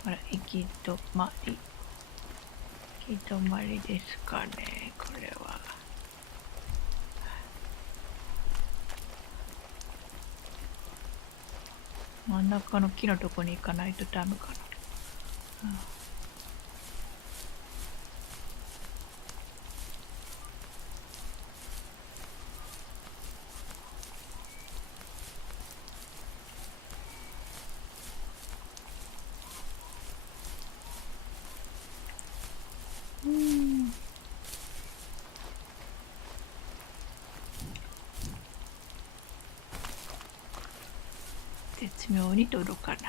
あら、行き止まりですかね、これは。真ん中の木のとこに行かないとダメかな。絶妙に届かない。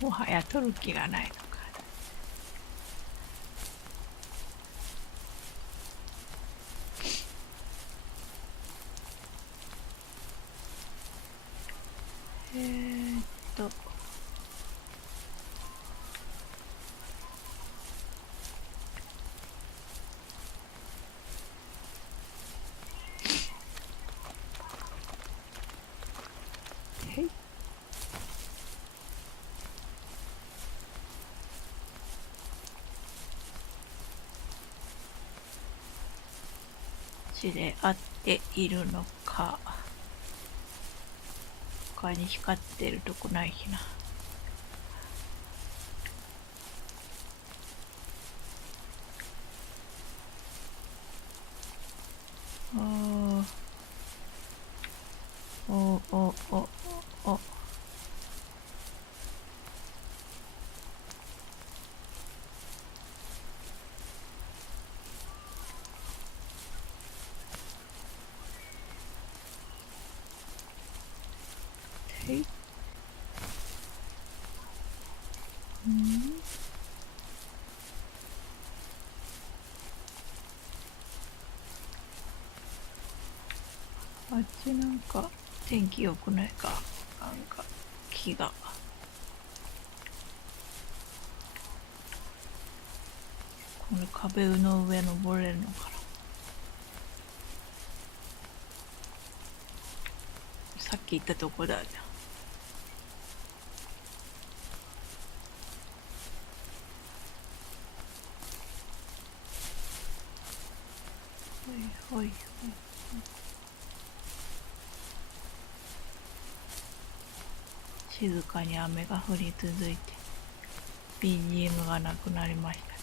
もはや取る気がないのか。で合っているのか。他に光ってるとこないしな。お。あっちなんか天気良くないか。なんか木が。この壁の上登れるのかな。さっき言ったとこだじゃん。はい。静かに雨が降り続いて BGM がなくなりましたね。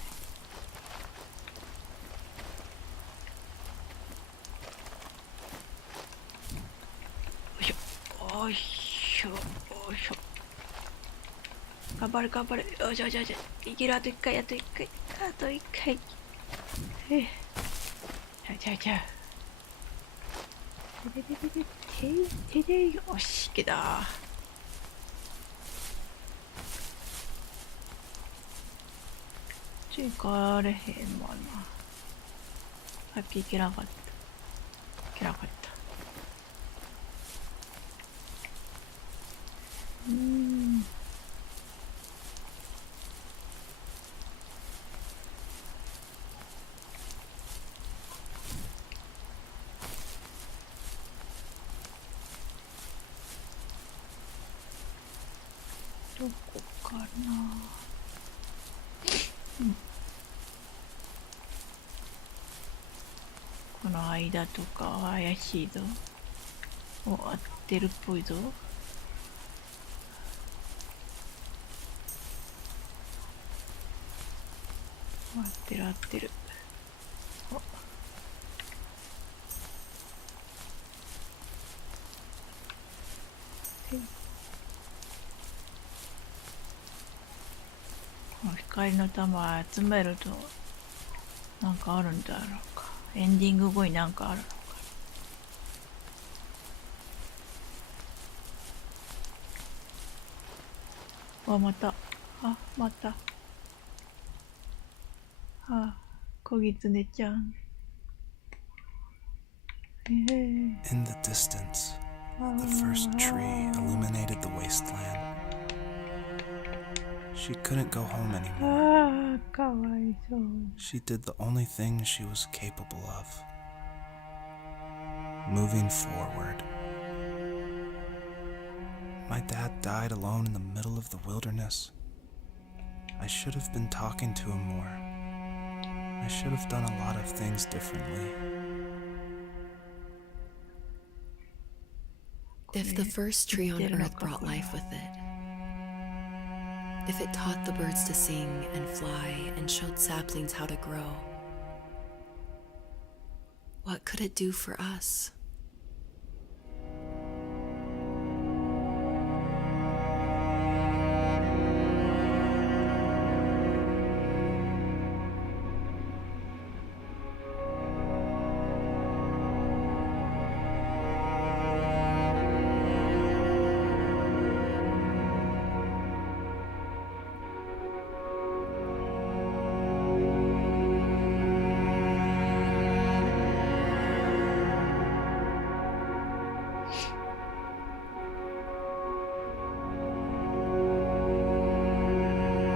よいしょ。頑張れ。よし。いける。あと1回。ちゃよし、いけた。行かれへんわな。さっき行けなかった。どこかな。この間とかは怪しいぞ。合ってるっぽいぞ。合ってる。光の玉集めるとなんかあるんだろうか。エンディング後になんかあるのか。また。また。小狐ちゃん。In the distance, the first tree illuminated the wasteland. She couldn't go home anymore. かわいそう。She did the only thing she was capable of. Moving forward. My dad died alone in the middle of the wilderness. I should have been talking to him more. I should have done a lot of things differently. If the first tree on earth brought life with it, if it taught the birds to sing and fly and showed saplings how to grow, what could it do for us?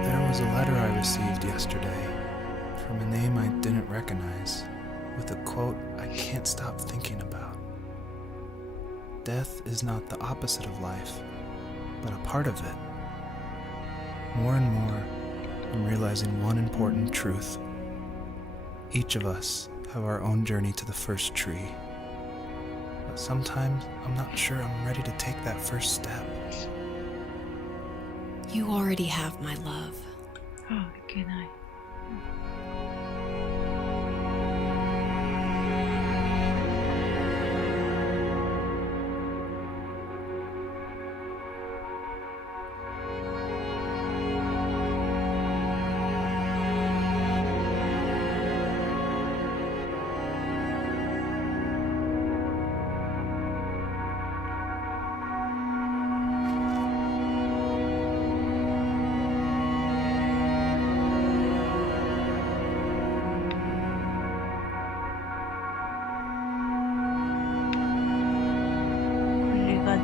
There was a letter I received yesterday from a name I didn't recognize, with a quote I can't stop thinking about. Death is not the opposite of life, but a part of it. More and more, I'm realizing one important truth. Each of us have our own journey to the first tree. But sometimes I'm not sure I'm ready to take that first step. You already have my love. いけない。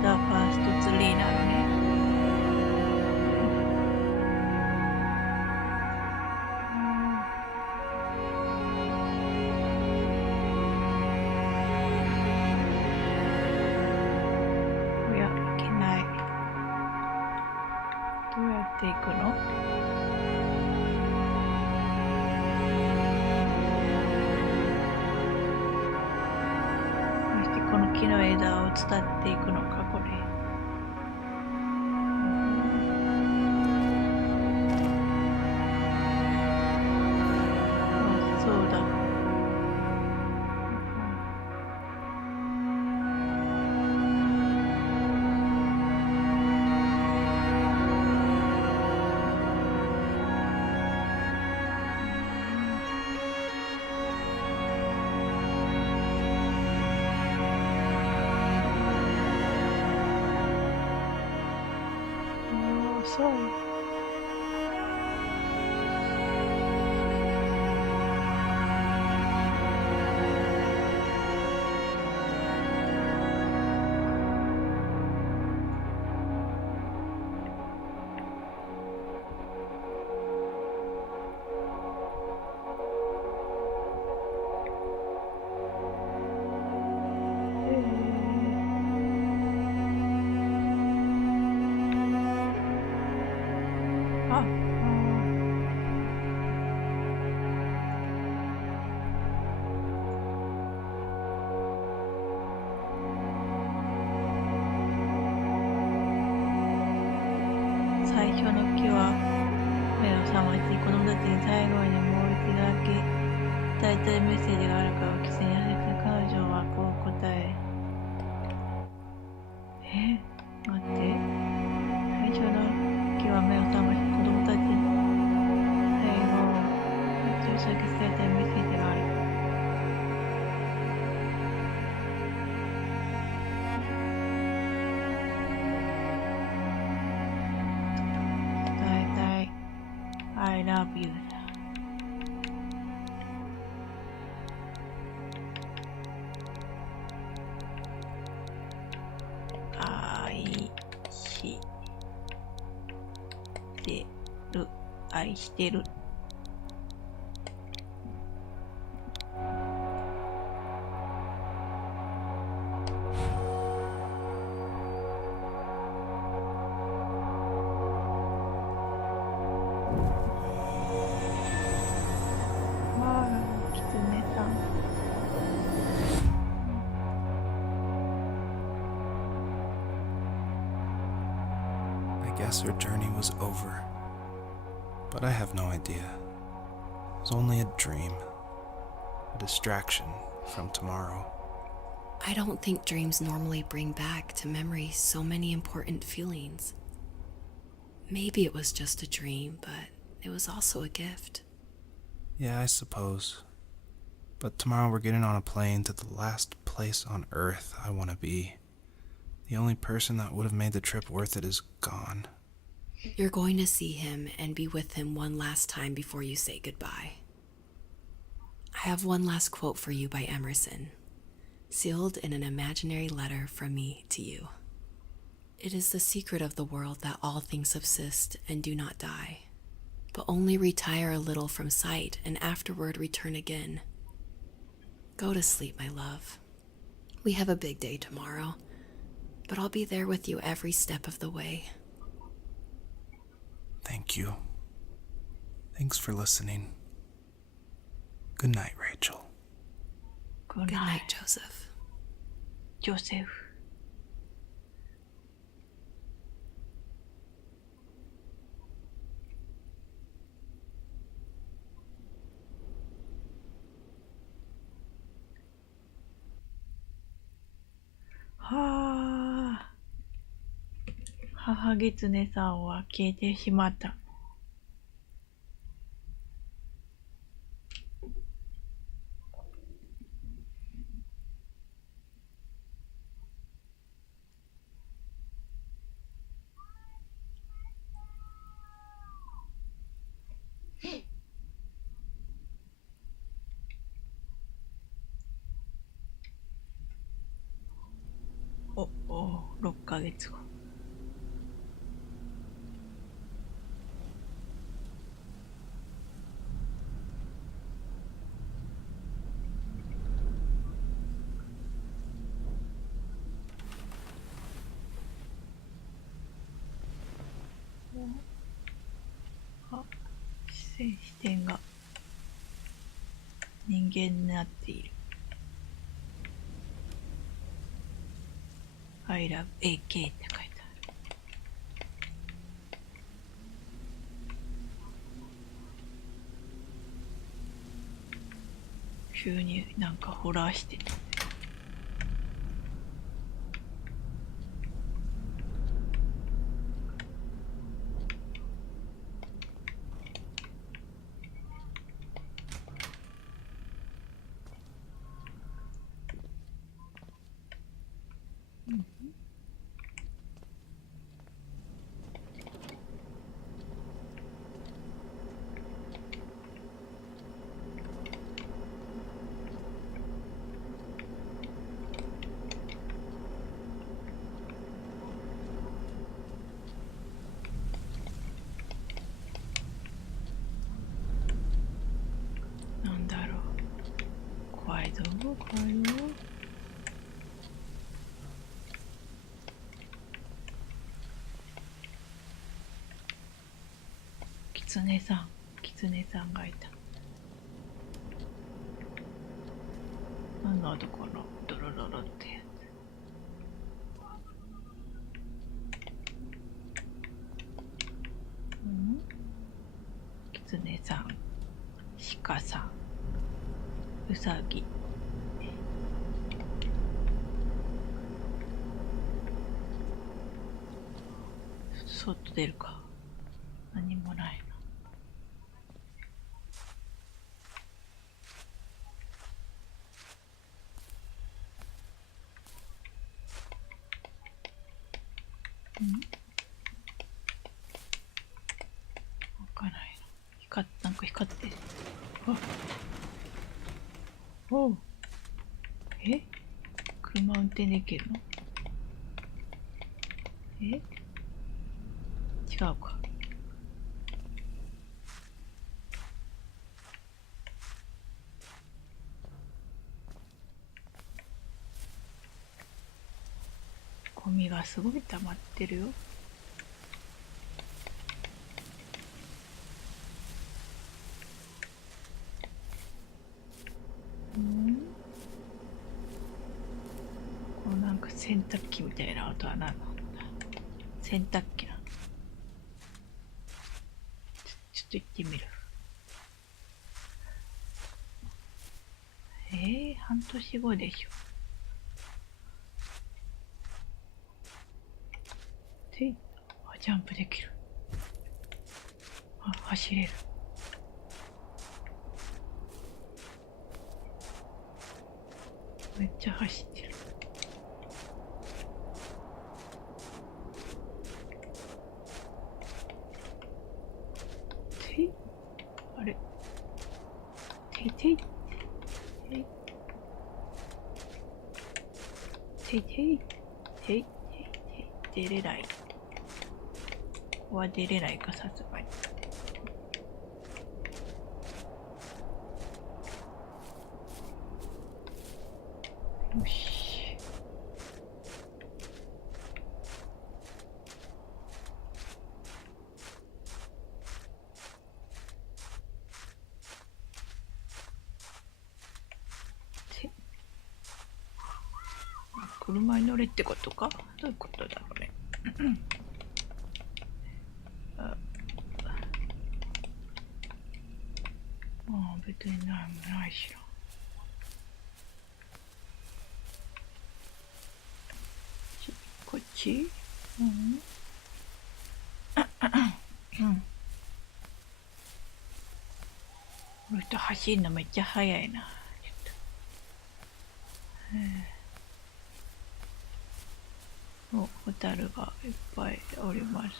ファーストツリーなのね。おや、いけない。どうやって行くの？そしてこの木の枝を伝っていくのか、これ。そうだ。そう。最初の木は目を覚まし、子供たちに最後にもう一度だけ伝えたいメッセージがあるかを規制に当てた彼女はこう答え、待って、最初の木は目を覚まし、子供たちに I love you. 愛してる。キツネさん。I guess her journey was over. But I have no idea. It was only a dream. A distraction from tomorrow. I don't think dreams normally bring back to memory so many important feelings. Maybe it was just a dream, but it was also a gift. Yeah, I suppose. But tomorrow we're getting on a plane to the last place on Earth I want to be. The only person that would have made the trip worth it is gone. You're going to see him and be with him one last time before you say goodbye. I have one last quote for you by Emerson, sealed in an imaginary letter from me to you. It is the secret of the world that all things subsist and do not die, but only retire a little from sight and afterward return again. Go to sleep, my love. We have a big day tomorrow, but I'll be there with you every step of the way. Thank you. Thanks for listening. Good night, Rachel. Good night, Joseph. Joseph. はあ。母狐さんは消えてしまった。6ヶ月後。視点が人間になっている。I love AK って書いてある。急になんかホラーしてた。なんだろう。怖いぞ、怖いよ。キツネさんがいた。何の音かな、ドロドロってやつ。キツネさん、鹿さん、ウサギ。そっと出るか。何もないな。開かないな。なんか光ってる。あ、おう。え、車運転できるの？違うか。ゴミがすごい溜まってるよ。このなんか洗濯機みたいな音は何なんだ？洗濯機な。ちょっと行ってみる。半年後でしょ。ジャンプできる。あ、走れる。めっちゃ走ってる。あれ、ていてい出れない。ここは出れないか、さすがに。よし。車に乗れってことか？どういうことだろうね。別にないしな。こっち？うん。この人走るのめっちゃ速いな。お、ホタルがいっぱいおります。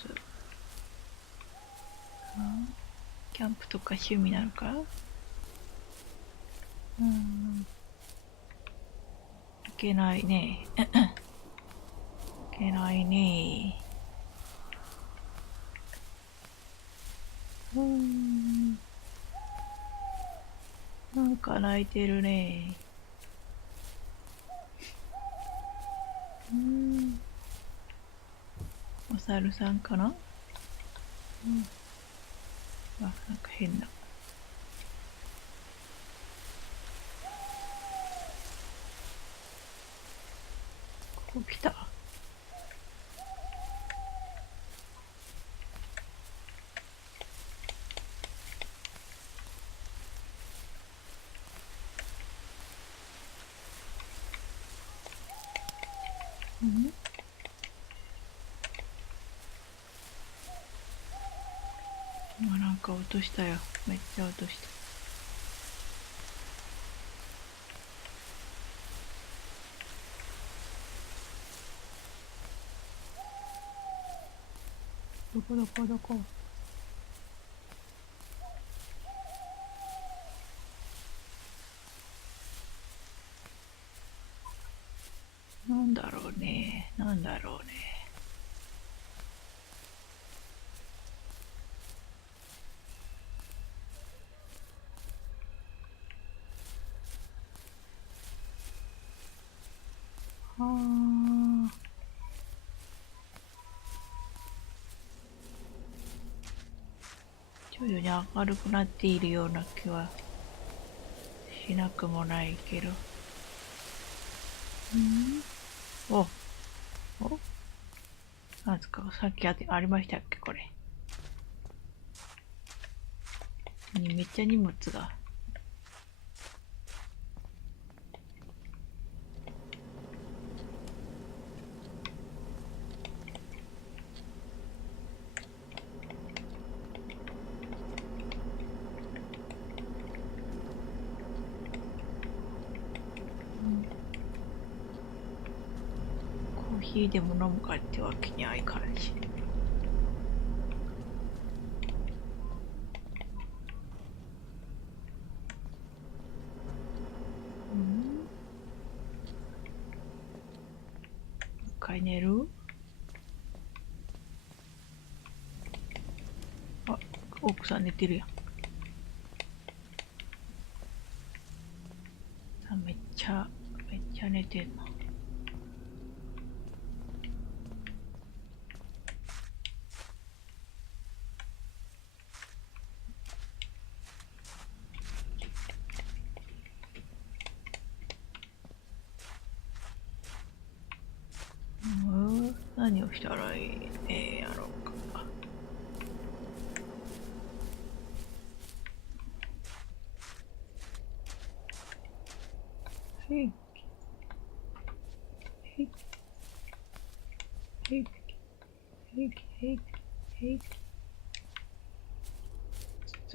キャンプとか趣味なのか？いけないね。いけないね。なんか泣いてるね。お猿さんかな？あ、なんか変な。ここ来た。今なんか落としたよ。めっちゃ落とした。どこなんだろうね。徐々に明るくなっているような気はしなくもないけど。なんですか、さっきありましたっけ、これ。めっちゃ荷物が。コーヒーでも飲むかってわけにはいかないし。回寝る？あ、奥さん寝てるやん。あ、めっちゃ寝てんな。何をしたらいいやろうか。へい。へい。へい。へい。へい。へい。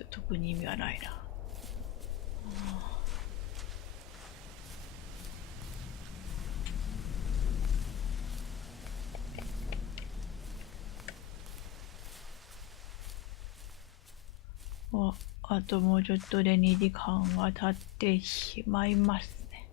特に意味はないな。あともうちょっとで2時間が経ってしまいますね。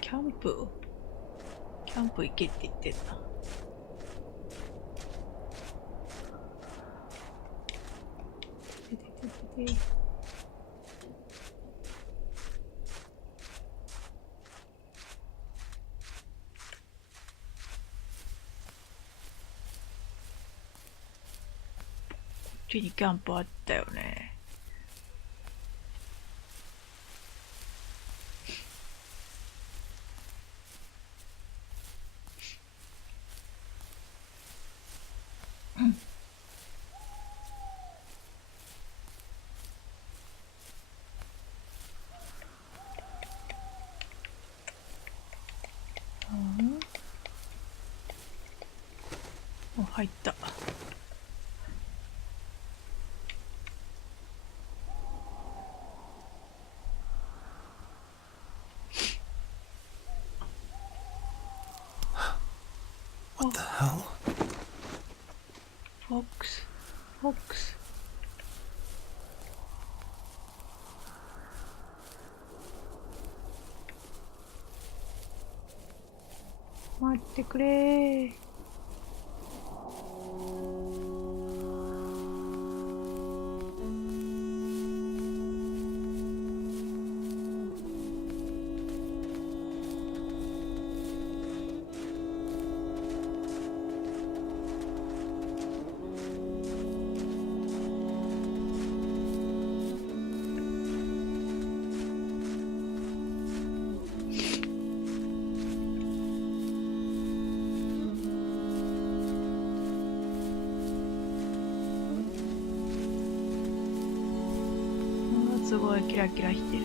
キャンプ行けって言ってんな。こっちにキャンプあったよね。入った。What the hell? フォックス。待ってくれー。すごいキラキラしてる。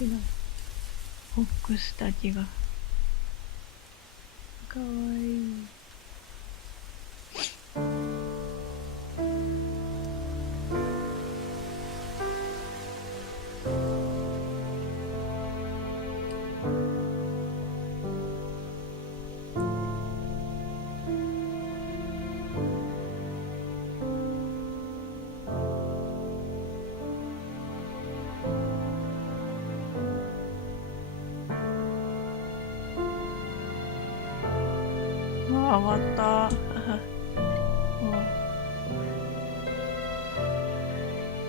てな。フォックスたちが。かわいい。終わった。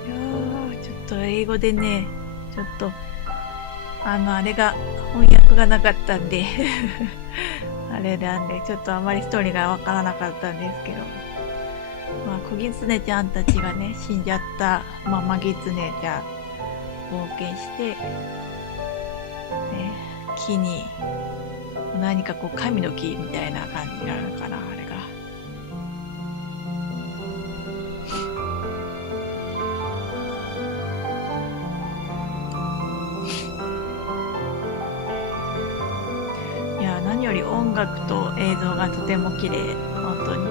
いやー、ちょっと英語でね、ちょっと、あれが、翻訳がなかったんで、あれなんで、ちょっとあまりストーリーがわからなかったんですけど、まあ、小狐ちゃんたちがね、死んじゃった、マギツネちゃん、冒険して、ね、木に、何かこう神の木みたいな感じなのかな、あれが。いや、何より音楽と映像がとても綺麗。本当に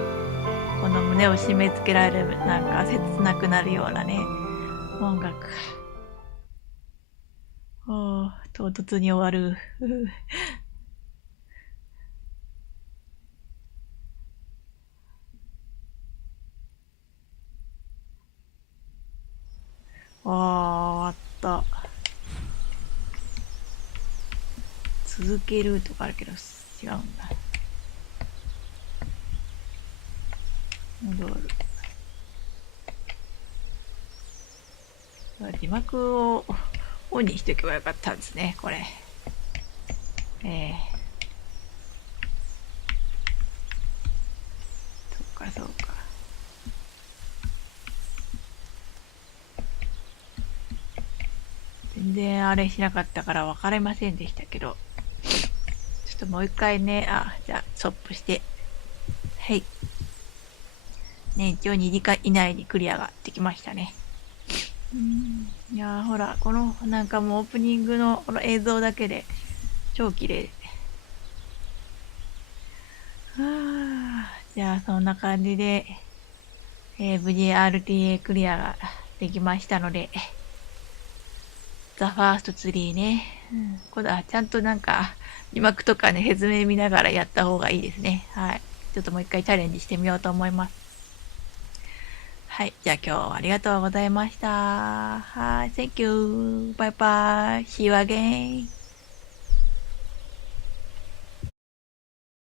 この胸を締め付けられる、なんか切なくなるようなね、音楽。唐突に終わる。終わった。続けるとかあるけど、違うんだ。戻る。字幕をオンにしておけばよかったんですね、これ。そうか、そうか。全然あれしなかったから分かりませんでしたけど、ちょっともう一回ね、じゃあストップして、はい。ね、一応2時間以内にクリアができましたね。いやー、ほら、このなんかもうオープニングのこの映像だけで超綺麗。じゃあそんな感じで、無事 RTA クリアができましたので、The First Tree ね。これはちゃんとなんか字幕とかね、説明見ながらやった方がいいですね。はい。ちょっともう一回チャレンジしてみようと思います。はい。じゃあ今日はありがとうございました。はい。Thank you. Bye bye. See you again.